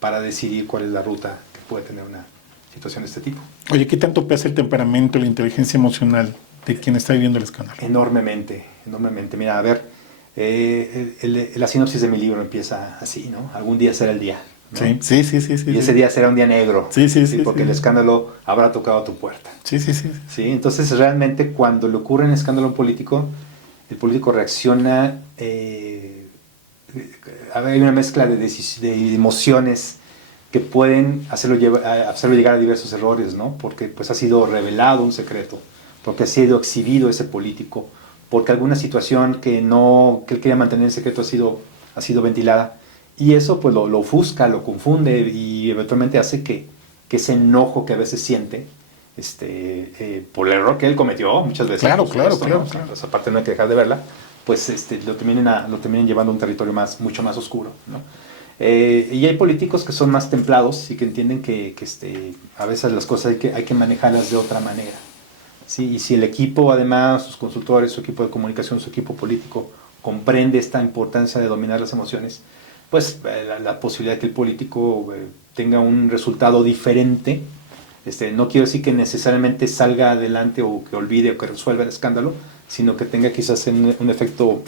para decidir cuál es la ruta puede tener una situación de este tipo. Oye, ¿qué tanto pesa el temperamento, la inteligencia emocional de quien está viviendo el escándalo? Enormemente, enormemente. Mira, a ver, la sinopsis de mi libro empieza así, ¿no? Algún día será el día, ¿no? Sí. Y ese día será un día negro. Sí. Porque el escándalo habrá tocado a tu puerta. Sí. ¿Sí? Entonces, realmente, cuando le ocurre un escándalo a un político, el político reacciona. Hay una mezcla de emociones que pueden hacerlo llegar a diversos errores, ¿no? Porque pues ha sido revelado un secreto, porque ha sido exhibido ese político, porque alguna situación que él quería mantener en secreto ha sido ventilada, y eso pues lo ofusca, lo confunde y eventualmente hace que ese enojo que a veces siente por el error que él cometió muchas veces. Claro. Esa parte no hay que dejar de verla, pues lo terminen llevando a un territorio mucho más oscuro, ¿no? Y hay políticos que son más templados y que entienden que a veces las cosas hay que manejarlas de otra manera, ¿sí? Y si el equipo, además, sus consultores, su equipo de comunicación, su equipo político, comprende esta importancia de dominar las emociones, pues la posibilidad de que el político tenga un resultado diferente, no quiero decir que necesariamente salga adelante o que olvide o que resuelva el escándalo, sino que tenga quizás un efecto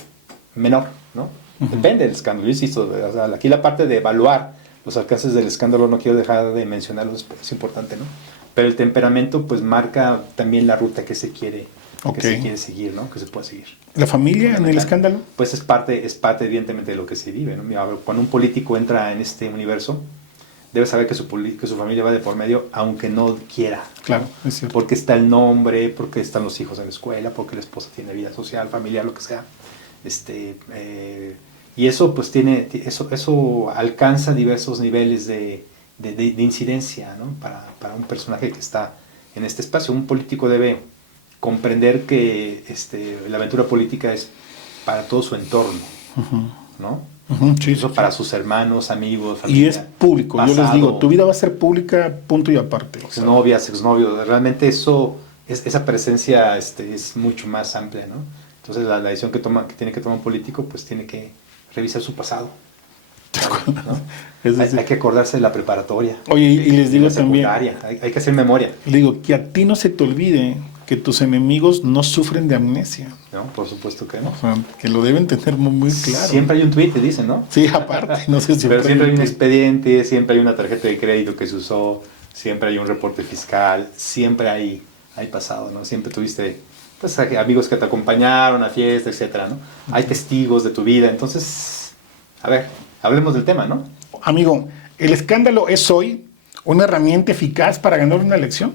menor, ¿no? Depende del escándalo, yo insisto, o sea, aquí la parte de evaluar los alcances del escándalo no quiero dejar de mencionarlo, es importante, ¿no? Pero el temperamento pues marca también la ruta que se quiere seguir, ¿no? Que se pueda seguir. ¿La familia en el escándalo? Pues es parte evidentemente de lo que se vive, ¿no? Mira, cuando un político entra en este universo, debe saber que su familia va de por medio, aunque no quiera. Claro, es cierto. Porque está el nombre, porque están los hijos en la escuela, porque la esposa tiene vida social, familiar, lo que sea. Y eso pues eso alcanza diversos niveles de incidencia, ¿no? Para un personaje que está en este espacio. Un político debe comprender que la aventura política es para todo su entorno, ¿no? Eso para sus hermanos, amigos, familia. Y es público, pasado, yo les digo, tu vida va a ser pública, punto y aparte. Novias, exnovios, realmente esa presencia es mucho más amplia, ¿no? Entonces la decisión que tiene que tomar un político, pues tiene que revisar su pasado. ¿No? Es decir, hay que acordarse de la preparatoria. Oye, y les digo también, hay que hacer memoria. Le digo, que a ti no se te olvide que tus enemigos no sufren de amnesia. No, por supuesto que no. O sea, que lo deben tener muy claro. Siempre hay un tweet, te dicen, ¿no? Sí, aparte, no sé si pero siempre hay un expediente, siempre hay una tarjeta de crédito que se usó, siempre hay un reporte fiscal, siempre hay pasado, ¿no? Siempre tuviste pues, amigos que te acompañaron a fiesta, etcétera, ¿no? Hay testigos de tu vida, entonces, a ver, hablemos del tema, ¿no? Amigo, ¿el escándalo es hoy una herramienta eficaz para ganar una elección?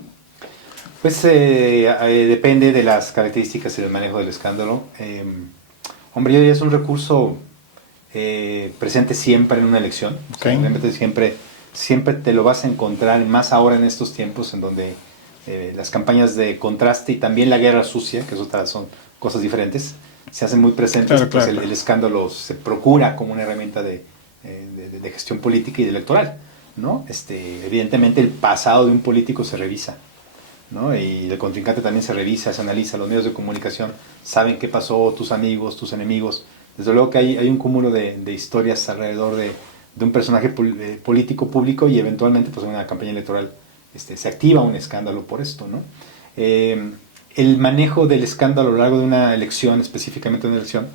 Pues depende de las características y del manejo del escándalo. Hombre, yo diría es un recurso presente siempre en una elección. Okay. Realmente siempre te lo vas a encontrar, más ahora en estos tiempos en donde las campañas de contraste y también la guerra sucia, que son cosas diferentes, se hacen muy presentes. Claro. El escándalo se procura como una herramienta de gestión política y de electoral, ¿no? Evidentemente el pasado de un político se revisa, ¿no? Y el contrincante también se revisa, se analiza, los medios de comunicación saben qué pasó, tus amigos, tus enemigos. Desde luego que hay un cúmulo de historias alrededor de un personaje político público y eventualmente pues en una campaña electoral se activa un escándalo por esto, ¿no? El manejo del escándalo a lo largo de una elección, específicamente una elección,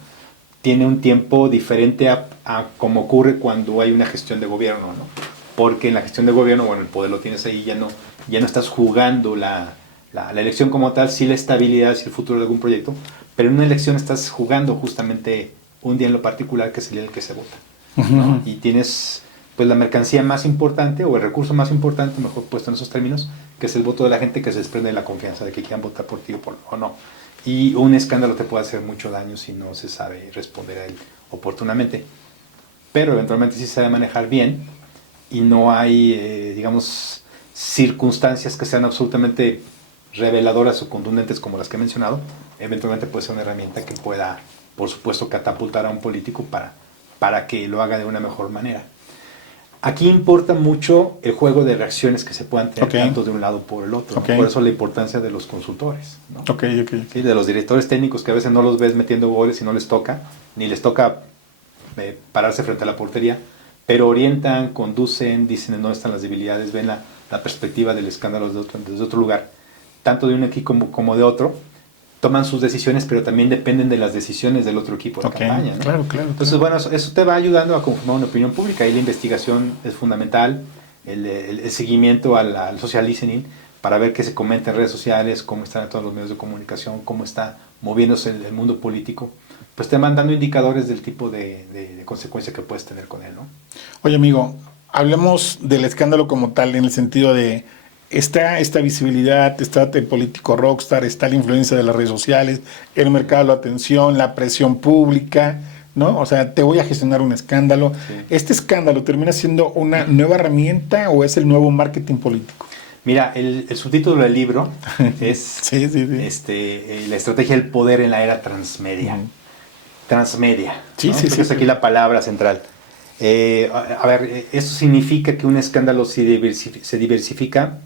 tiene un tiempo diferente a como ocurre cuando hay una gestión de gobierno, ¿no? Porque en la gestión de gobierno, bueno, el poder lo tienes ahí, ya no estás jugando la elección como tal, sí la estabilidad, sí el futuro de algún proyecto, pero en una elección estás jugando justamente un día en lo particular que es el día en el que se vota, ¿no? Y tienes pues la mercancía más importante o el recurso más importante, mejor puesto en esos términos, que es el voto de la gente, que se desprende de la confianza de que quieran votar por ti o no. Y un escándalo te puede hacer mucho daño si no se sabe responder a él oportunamente. Pero eventualmente sí se sabe manejar bien y no hay, digamos, circunstancias que sean absolutamente reveladoras o contundentes como las que he mencionado. Eventualmente puede ser una herramienta que pueda, por supuesto, catapultar a un político para que lo haga de una mejor manera. Aquí importa mucho el juego de reacciones que se puedan tener tanto de un lado por el otro. ¿No? Por eso la importancia de los consultores, ¿no? Sí, de los directores técnicos que a veces no los ves metiendo goles y no les toca, ni les toca pararse frente a la portería, pero orientan, conducen, dicen en dónde están las debilidades, ven la la perspectiva del escándalo desde otro lugar, tanto de un equipo como de otro, toman sus decisiones, pero también dependen de las decisiones del otro equipo de campaña, ¿no? Claro, claro. Entonces, bueno, eso te va ayudando a conformar una opinión pública. Ahí la investigación es fundamental, el seguimiento al social listening, para ver qué se comenta en redes sociales, cómo están todos los medios de comunicación, cómo está moviéndose el mundo político, pues te van dando indicadores del tipo de consecuencia que puedes tener con él, ¿no? Oye, amigo, hablemos del escándalo como tal, en el sentido de está esta visibilidad, está el político rockstar, está la influencia de las redes sociales, el mercado de la atención, la presión pública, ¿no? O sea, te voy a gestionar un escándalo. Sí. ¿Este escándalo termina siendo una nueva herramienta o es el nuevo marketing político? Mira, el subtítulo del libro es Sí. la estrategia del poder en la era transmedia. Transmedia. Sí, ¿no? sí, Entonces sí. aquí la palabra central. A ver, esto significa que un escándalo se diversifica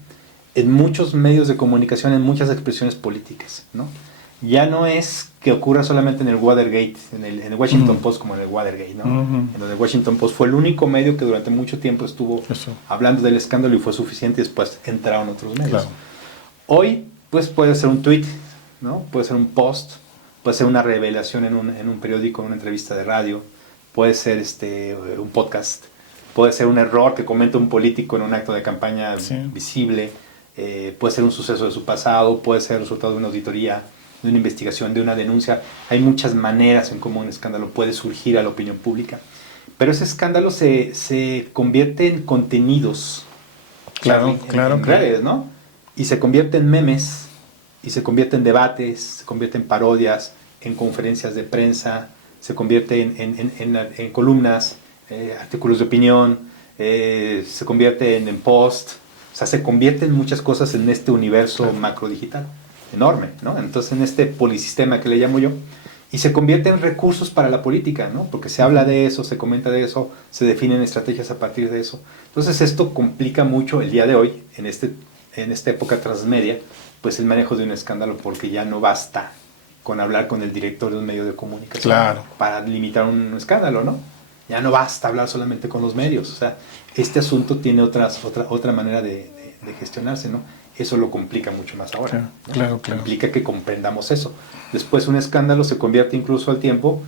en muchos medios de comunicación, en muchas expresiones políticas, ¿no? Ya no es que ocurra solamente en el Watergate, en el Washington Post como en el Watergate, ¿no? En donde el Washington Post fue el único medio que durante mucho tiempo estuvo hablando del escándalo y fue suficiente, y después entraron otros medios. Claro. Hoy, pues puede ser un tweet, ¿no? Puede ser un post, puede ser una revelación en un periódico, en una entrevista de radio, puede ser un podcast, puede ser un error que comenta un político en un acto de campaña visible, puede ser un suceso de su pasado, puede ser el resultado de una auditoría, de una investigación, de una denuncia. Hay muchas maneras en cómo un escándalo puede surgir a la opinión pública, pero ese escándalo se convierte en contenidos, Claro. en redes, ¿no? Y se convierte en memes, y se convierte en debates, se convierte en parodias, en conferencias de prensa, se convierte en columnas, artículos de opinión, se convierte en post, o sea, se convierte en muchas cosas en este universo macro digital enorme, ¿no? Entonces, en este polisistema que le llamo yo, y se convierte en recursos para la política, ¿no? Porque se habla de eso, se comenta de eso, se definen estrategias a partir de eso. Entonces, esto complica mucho el día de hoy, en esta época transmedia, pues el manejo de un escándalo, porque ya no basta con hablar con el director de un medio de comunicación para limitar un escándalo, ¿no? Ya no basta hablar solamente con los medios. O sea, este asunto tiene otra manera de gestionarse, ¿no? Eso lo complica mucho más ahora. Claro. Implica que comprendamos eso. Después un escándalo se convierte incluso al tiempo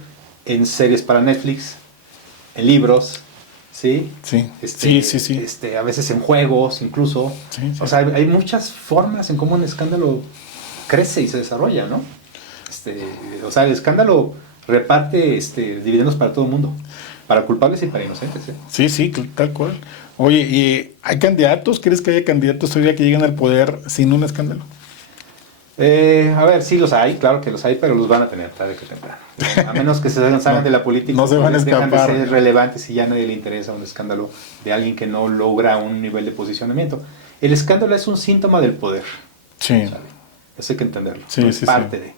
en series para Netflix, en libros, ¿sí? Sí. A veces en juegos incluso. Sí. O sea, hay muchas formas en cómo un escándalo crece y se desarrolla, ¿no? O sea, el escándalo reparte dividendos para todo el mundo, para culpables y para inocentes. Sí, tal cual. Oye, ¿y hay candidatos? ¿Crees que haya candidatos todavía que lleguen al poder sin un escándalo? A ver, sí los hay, claro que los hay, pero los van a tener tarde que temprano. A menos que se salgan de la política, no se van a dejan de escapar. ser relevantes y ya a nadie le interesa un escándalo de alguien que no logra un nivel de posicionamiento. El escándalo es un síntoma del poder. Sí. ¿Sabe? Eso hay que entenderlo. Es parte de.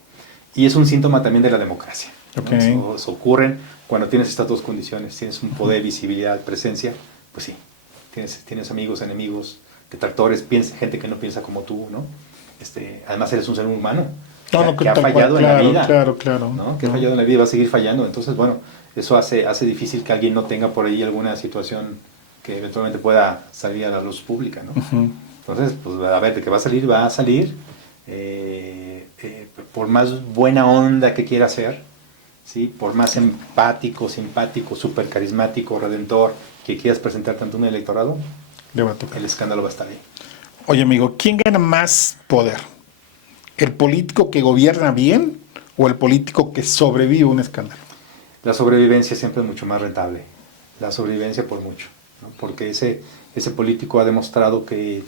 Y es un síntoma también de la democracia. Okay. ¿No? Eso ocurre cuando tienes estas dos condiciones. Tienes un poder, visibilidad, presencia. Pues sí, tienes amigos, enemigos, detractores, gente que no piensa como tú, ¿no? Además eres un ser humano que ha fallado en la vida. Claro. ¿no? Que ha fallado en la vida y va a seguir fallando. Entonces, bueno, eso hace difícil que alguien no tenga por ahí alguna situación que eventualmente pueda salir a la luz pública, ¿no? Entonces, pues a ver, de que va a salir. Por más buena onda que quiera ser, ¿sí? Por más empático, simpático, súper carismático, redentor que quieras presentar ante un electorado, el escándalo va a estar ahí. Oye, amigo, ¿quién gana más poder? ¿El político que gobierna bien o el político que sobrevive a un escándalo? La sobrevivencia siempre es mucho más rentable. La sobrevivencia por mucho, ¿no? Porque ese político ha demostrado que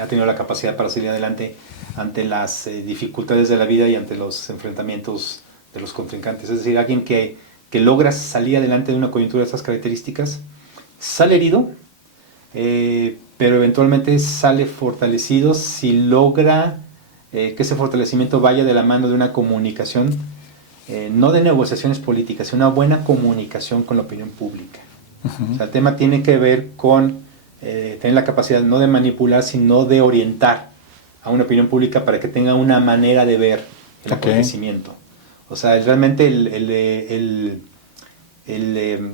ha tenido la capacidad para salir adelante ante las dificultades de la vida y ante los enfrentamientos de los contrincantes. Es decir, alguien que logra salir adelante de una coyuntura de estas características, sale herido, pero eventualmente sale fortalecido si logra que ese fortalecimiento vaya de la mano de una comunicación, no de negociaciones políticas, sino una buena comunicación con la opinión pública. O sea, el tema tiene que ver con tener la capacidad no de manipular, sino de orientar a una opinión pública para que tenga una manera de ver el acontecimiento. O sea, realmente el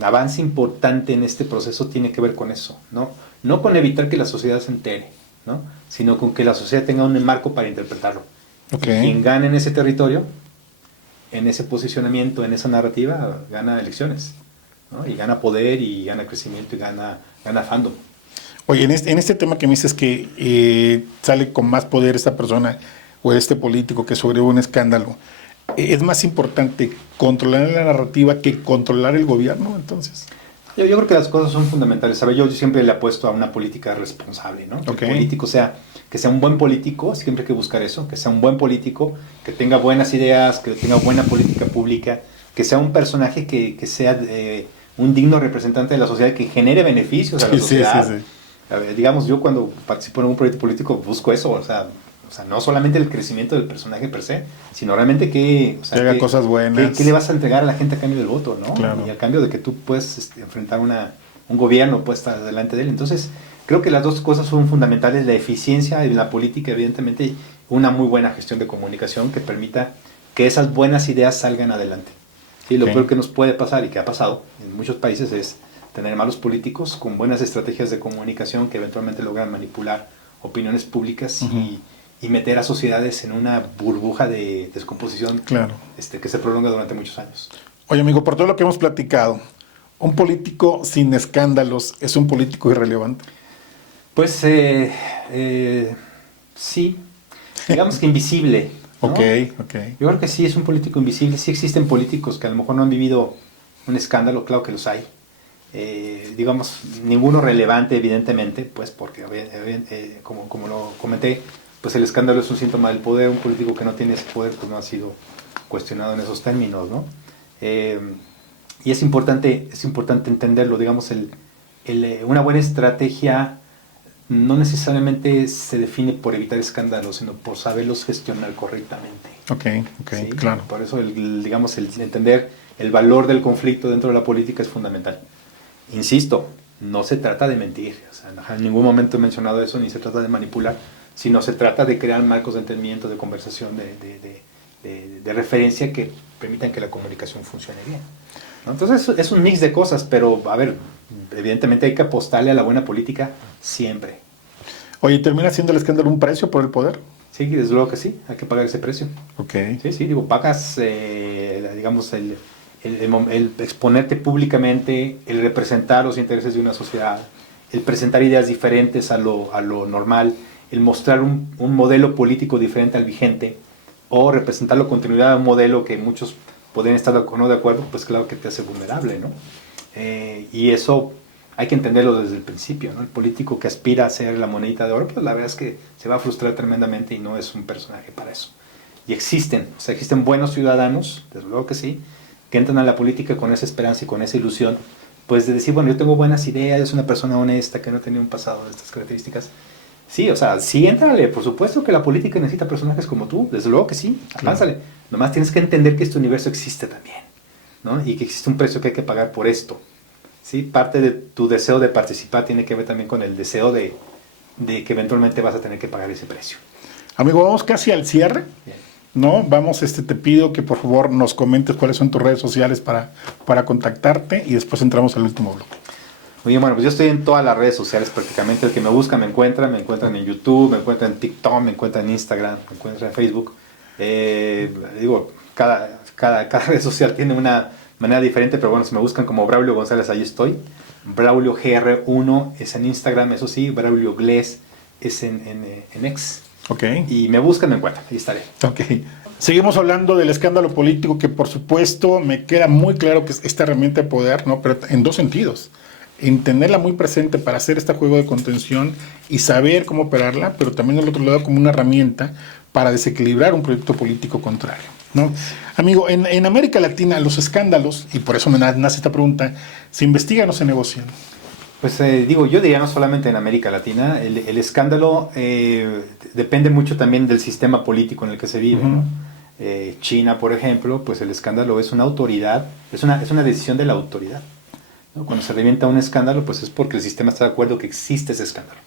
avance importante en este proceso tiene que ver con eso, ¿no? No con evitar que la sociedad se entere, ¿no? Sino con que la sociedad tenga un marco para interpretarlo. Okay. Y quien gane en ese territorio, en ese posicionamiento, en esa narrativa, gana elecciones, ¿no? Y gana poder, y gana crecimiento, y gana fandom. Oye, en este tema que me dices que sale con más poder esta persona o este político que sobre un escándalo, ¿es más importante controlar la narrativa que controlar el gobierno, entonces? Yo creo que las cosas son fundamentales. ¿Sabe? Yo siempre le apuesto a una política responsable, ¿no? Okay. Que el político que sea un buen político, siempre hay que buscar eso, que sea un buen político, que tenga buenas ideas, que tenga buena política pública, que sea un personaje que sea un digno representante de la sociedad, que genere beneficios a la sociedad. Sí. A ver, digamos, yo cuando participo en un proyecto político busco eso, o sea, no solamente el crecimiento del personaje per se, sino realmente que haga cosas buenas. ¿Qué le vas a entregar a la gente a cambio del voto, ¿no? Claro. Y a cambio de que tú puedes enfrentar un gobierno, puedes estar delante de él. Entonces, creo que las dos cosas son fundamentales: la eficiencia de la política, evidentemente, y una muy buena gestión de comunicación que permita que esas buenas ideas salgan adelante. Y lo peor que nos puede pasar, y que ha pasado en muchos países, es tener malos políticos con buenas estrategias de comunicación que eventualmente logran manipular opiniones públicas y meter a sociedades en una burbuja de descomposición que se prolonga durante muchos años. Oye, amigo, por todo lo que hemos platicado, ¿un político sin escándalos es un político irrelevante? Pues sí, digamos que invisible, ¿no? Ok. Yo creo que sí es un político invisible. Sí existen políticos que a lo mejor no han vivido un escándalo, claro que los hay. Digamos, ninguno relevante, evidentemente, pues porque, como lo comenté, pues el escándalo es un síntoma del poder. Un político que no tiene ese poder, pues no ha sido cuestionado en esos términos, ¿no? Y es importante entenderlo. Digamos, una buena estrategia no necesariamente se define por evitar escándalos, sino por saberlos gestionar correctamente. Ok, ¿Sí? claro. Por eso, digamos, el entender el valor del conflicto dentro de la política es fundamental. Insisto, no se trata de mentir, o sea, en ningún momento he mencionado eso, ni se trata de manipular, sino se trata de crear marcos de entendimiento, de conversación, de referencia que permitan que la comunicación funcione bien, ¿no? Entonces es un mix de cosas, pero a ver, evidentemente hay que apostarle a la buena política siempre. Oye, ¿termina siendo el escándalo un precio por el poder? Sí, desde luego que sí, hay que pagar ese precio. Ok. Sí, digo, pagas, digamos, el exponerte públicamente, el representar los intereses de una sociedad, el presentar ideas diferentes a lo normal, el mostrar un modelo político diferente al vigente, o representar la continuidad de un modelo que muchos pueden estar o no de acuerdo, pues claro que te hace vulnerable, ¿no? Y eso hay que entenderlo desde el principio, ¿no? El político que aspira a ser la monedita de oro, pues la verdad es que se va a frustrar tremendamente y no es un personaje para eso. Y existen buenos ciudadanos, desde luego que sí, que entran a la política con esa esperanza y con esa ilusión, pues de decir, bueno, yo tengo buenas ideas, es una persona honesta que no tiene un pasado de estas características. Sí, o sea, sí, éntrale, por supuesto que la política necesita personajes como tú, desde luego que sí, avánzale. Nomás tienes que entender que este universo existe también, ¿no? Y que existe un precio que hay que pagar por esto, ¿sí? Parte de tu deseo de participar tiene que ver también con el deseo de que eventualmente vas a tener que pagar ese precio. Amigo, vamos casi al cierre. Bien. ¿No? Vamos, te pido que por favor nos comentes cuáles son tus redes sociales para contactarte y después entramos al último bloque. Muy bien, bueno, pues yo estoy en todas las redes sociales prácticamente. El que me busca me encuentran en YouTube, me encuentran en TikTok, me encuentran en Instagram, me encuentran en Facebook. Digo, cada red social tiene una manera diferente, pero bueno, si me buscan como Braulio González, ahí estoy. Braulio GR1 es en Instagram, eso sí, Braulio Gles es en X. Okay. Y me buscan, me encuentran, ahí estaré. Ok. Seguimos hablando del escándalo político, que por supuesto me queda muy claro que es esta herramienta de poder, ¿no? Pero en dos sentidos. En tenerla muy presente para hacer este juego de contención y saber cómo operarla, pero también al otro lado como una herramienta para desequilibrar un proyecto político contrario, ¿no? Amigo, en América Latina los escándalos, y por eso me nace esta pregunta, ¿se investigan o se negocian? Pues yo diría no solamente en América Latina, el escándalo depende mucho también del sistema político en el que se vive, ¿no? China, por ejemplo, pues el escándalo es una autoridad, es una decisión de la autoridad, ¿no? Cuando se revienta un escándalo, pues es porque el sistema está de acuerdo que existe ese escándalo,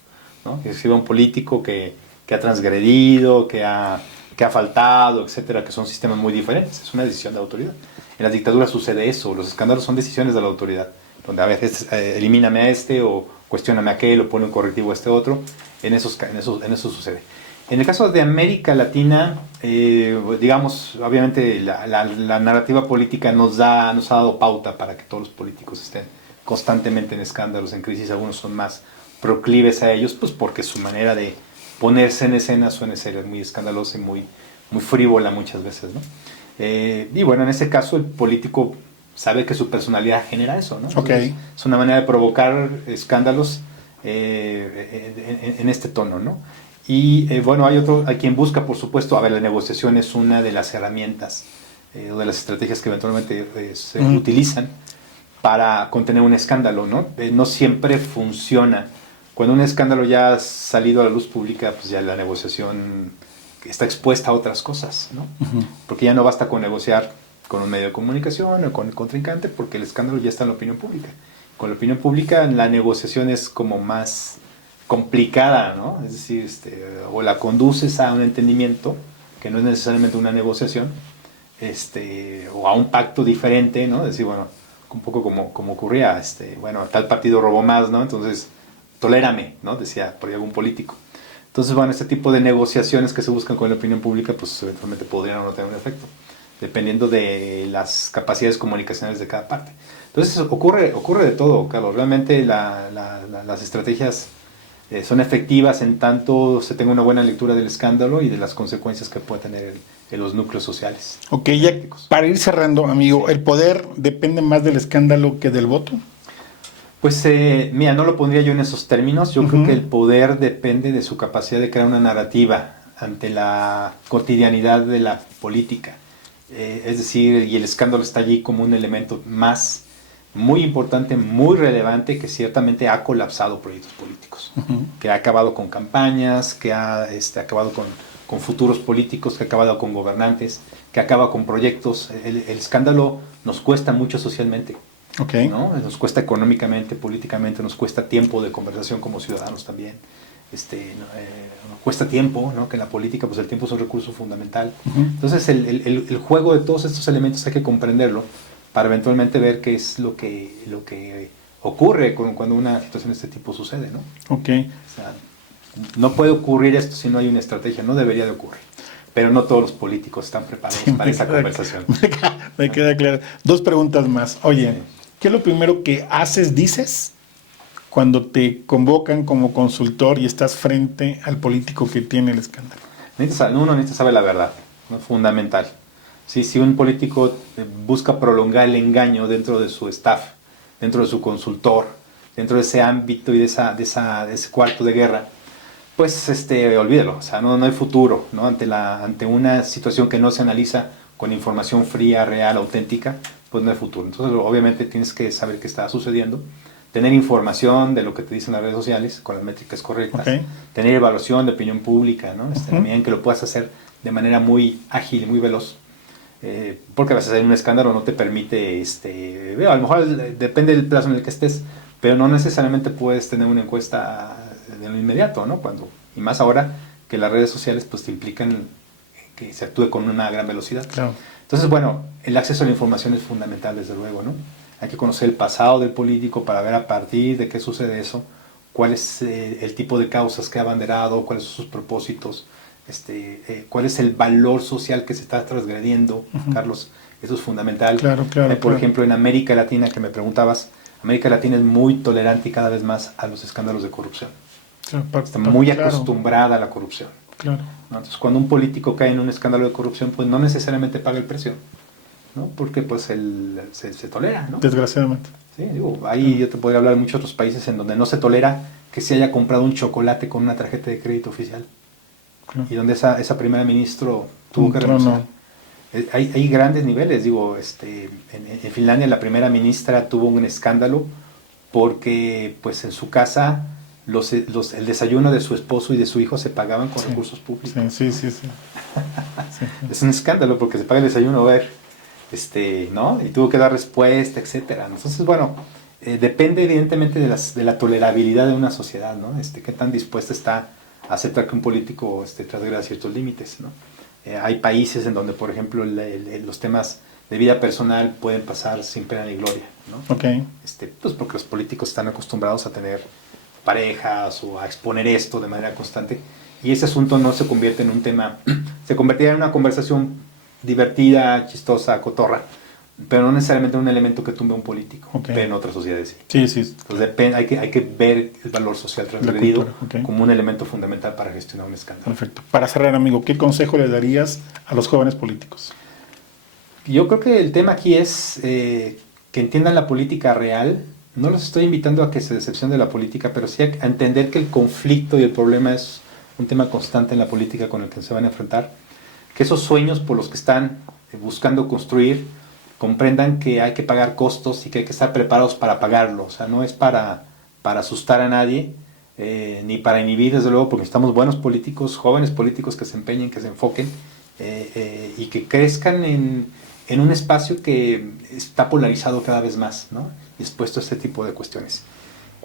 ¿no? Que existe un político que ha transgredido, que ha faltado, etcétera, que son sistemas muy diferentes, es una decisión de la autoridad. En las dictaduras sucede eso, los escándalos son decisiones de la autoridad, donde a veces elimíname a este o cuestióname aquel o pone un correctivo a este otro. En eso sucede. En el caso de América Latina, digamos, obviamente la narrativa política nos ha dado pauta para que todos los políticos estén constantemente en escándalos, en crisis. Algunos son más proclives a ellos, pues porque su manera de ponerse en escena suele ser muy escandalosa y muy frívola muchas veces, ¿no? Y bueno, en ese caso el político sabe que su personalidad genera eso, ¿no? Entonces, es una manera de provocar escándalos en este tono, ¿no? Y bueno, hay quien busca, por supuesto, la negociación es una de las herramientas o de las estrategias que eventualmente se utilizan para contener un escándalo, ¿no? No siempre funciona. Cuando un escándalo ya ha salido a la luz pública, pues ya la negociación está expuesta a otras cosas, ¿no? Porque ya no basta con negociar con un medio de comunicación o con el contrincante, porque el escándalo ya está en la opinión pública. Con la opinión pública la negociación es como más complicada, ¿no? Es decir, o la conduces a un entendimiento, que no es necesariamente una negociación, o a un pacto diferente, ¿no? Es decir, bueno, un poco como ocurría, bueno, tal partido robó más, ¿no? Entonces, tolérame, ¿no? Decía por ahí algún político. Entonces, bueno, este tipo de negociaciones que se buscan con la opinión pública, pues eventualmente podrían o no tener un efecto, dependiendo de las capacidades comunicacionales de cada parte. Entonces, ocurre de todo, Carlos. Realmente las estrategias son efectivas en tanto se tenga una buena lectura del escándalo y de las consecuencias que puede tener en los núcleos sociales. Ok, ya para ir cerrando, amigo, Sí. ¿el poder depende más del escándalo que del voto? Pues mira, no lo pondría yo en esos términos. Yo creo que el poder depende de su capacidad de crear una narrativa ante la cotidianidad de la política. Es decir, y el escándalo está allí como un elemento más muy importante, muy relevante, que ciertamente ha colapsado proyectos políticos, que ha acabado con campañas, que ha acabado con futuros políticos, que ha acabado con gobernantes, que acaba con proyectos. El escándalo nos cuesta mucho socialmente. Okay. ¿No? Nos cuesta económicamente, políticamente, nos cuesta tiempo de conversación como ciudadanos también. Nos cuesta tiempo, ¿no? Que en la política pues el tiempo es un recurso fundamental. Entonces el juego de todos estos elementos hay que comprenderlo para eventualmente ver qué es lo que ocurre cuando una situación de este tipo sucede, ¿no? Okay. O sea, no puede ocurrir esto si no hay una estrategia, no debería de ocurrir. Pero no todos los políticos están preparados para esa conversación. Me queda claro. 2 preguntas más. Oye, Sí. ¿qué es lo primero que dices, cuando te convocan como consultor y estás frente al político que tiene el escándalo? Uno necesita saber la verdad, ¿no? Fundamental. Sí, si un político busca prolongar el engaño dentro de su staff, dentro de su consultor, dentro de ese ámbito y de ese cuarto de guerra, pues olvídalo, o sea, no hay futuro, ¿no? Ante una situación que no se analiza con información fría, real, auténtica, pues no hay futuro. Entonces, obviamente tienes que saber qué está sucediendo, tener información de lo que te dicen las redes sociales con las métricas correctas, tener evaluación de opinión pública, ¿no? También que lo puedas hacer de manera muy ágil y muy veloz. Porque a veces en un escándalo no te permite, a lo mejor depende del plazo en el que estés, pero no necesariamente puedes tener una encuesta de lo inmediato, ¿no? Y más ahora que las redes sociales pues te implican que se actúe con una gran velocidad. Claro. Entonces, bueno, el acceso a la información es fundamental, desde luego, ¿no? Hay que conocer el pasado del político para ver a partir de qué sucede eso, cuál es el tipo de causas que ha abanderado, cuáles son sus propósitos, cuál es el valor social que se está transgrediendo, Carlos. Eso es fundamental. Claro. Por ejemplo, en América Latina, que me preguntabas, América Latina es muy tolerante y cada vez más a los escándalos de corrupción. Está muy acostumbrada a la corrupción. Claro. ¿No? Entonces, cuando un político cae en un escándalo de corrupción, pues no necesariamente paga el precio, ¿no? Porque pues se tolera, ¿no? Desgraciadamente. Sí, ahí yo te podría hablar de muchos otros países en donde no se tolera que se haya comprado un chocolate con una tarjeta de crédito oficial. Claro. Y donde esa primera ministro tuvo que renunciar. Hay grandes niveles, en Finlandia la primera ministra tuvo un escándalo porque pues en su casa el desayuno de su esposo y de su hijo se pagaban con recursos públicos. Sí. Es un escándalo porque se paga el desayuno, ¿no? Y tuvo que dar respuesta, etcétera. Entonces, bueno, depende evidentemente de la tolerabilidad de una sociedad, ¿no? Qué tan dispuesta está a aceptar que un político transgreda ciertos límites, ¿no? Hay países en donde, por ejemplo, los temas de vida personal pueden pasar sin pena ni gloria, ¿no? Okay. Pues porque los políticos están acostumbrados a tener parejas o a exponer esto de manera constante. Y ese asunto no se convierte en un tema, se convertirá en una conversación divertida, chistosa, cotorra, pero no necesariamente un elemento que tumbe a un político, pero en otras sociedades sí. Sí. Entonces hay que ver el valor social transgredido como un elemento fundamental para gestionar un escándalo. Perfecto. Para cerrar, amigo, ¿qué consejo le darías a los jóvenes políticos? Yo creo que el tema aquí es que entiendan la política real. No los estoy invitando a que se decepcionen de la política, pero sí a entender que el conflicto y el problema es un tema constante en la política con el que se van a enfrentar. Que esos sueños por los que están buscando construir comprendan que hay que pagar costos y que hay que estar preparados para pagarlo. O sea, no es para asustar a nadie, ni para inhibir, desde luego, porque necesitamos buenos políticos, jóvenes políticos que se empeñen, que se enfoquen y que crezcan en un espacio que está polarizado cada vez más, ¿no? Y expuesto a este tipo de cuestiones.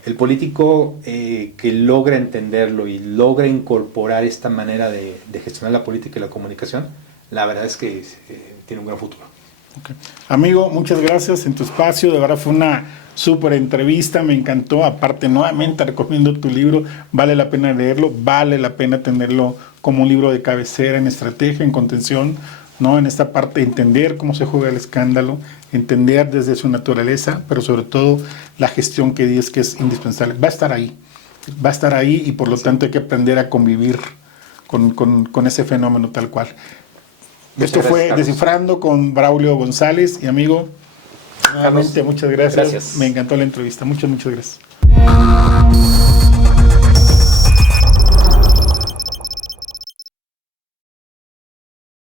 El político que logra entenderlo y logra incorporar esta manera de gestionar la política y la comunicación, la verdad es que tiene un gran futuro. Okay. Amigo, muchas gracias en tu espacio, de verdad fue una súper entrevista, me encantó. Aparte, nuevamente recomiendo tu libro, vale la pena leerlo, vale la pena tenerlo como un libro de cabecera en estrategia, en contención, ¿no? En esta parte de entender cómo se juega el escándalo, entender desde su naturaleza, pero sobre todo la gestión que dices que es indispensable. Va a estar ahí y por lo tanto hay que aprender a convivir con ese fenómeno tal cual. Esto fue Descifrando con Braulio González y amigo, nuevamente muchas gracias. Me encantó la entrevista. Muchas gracias.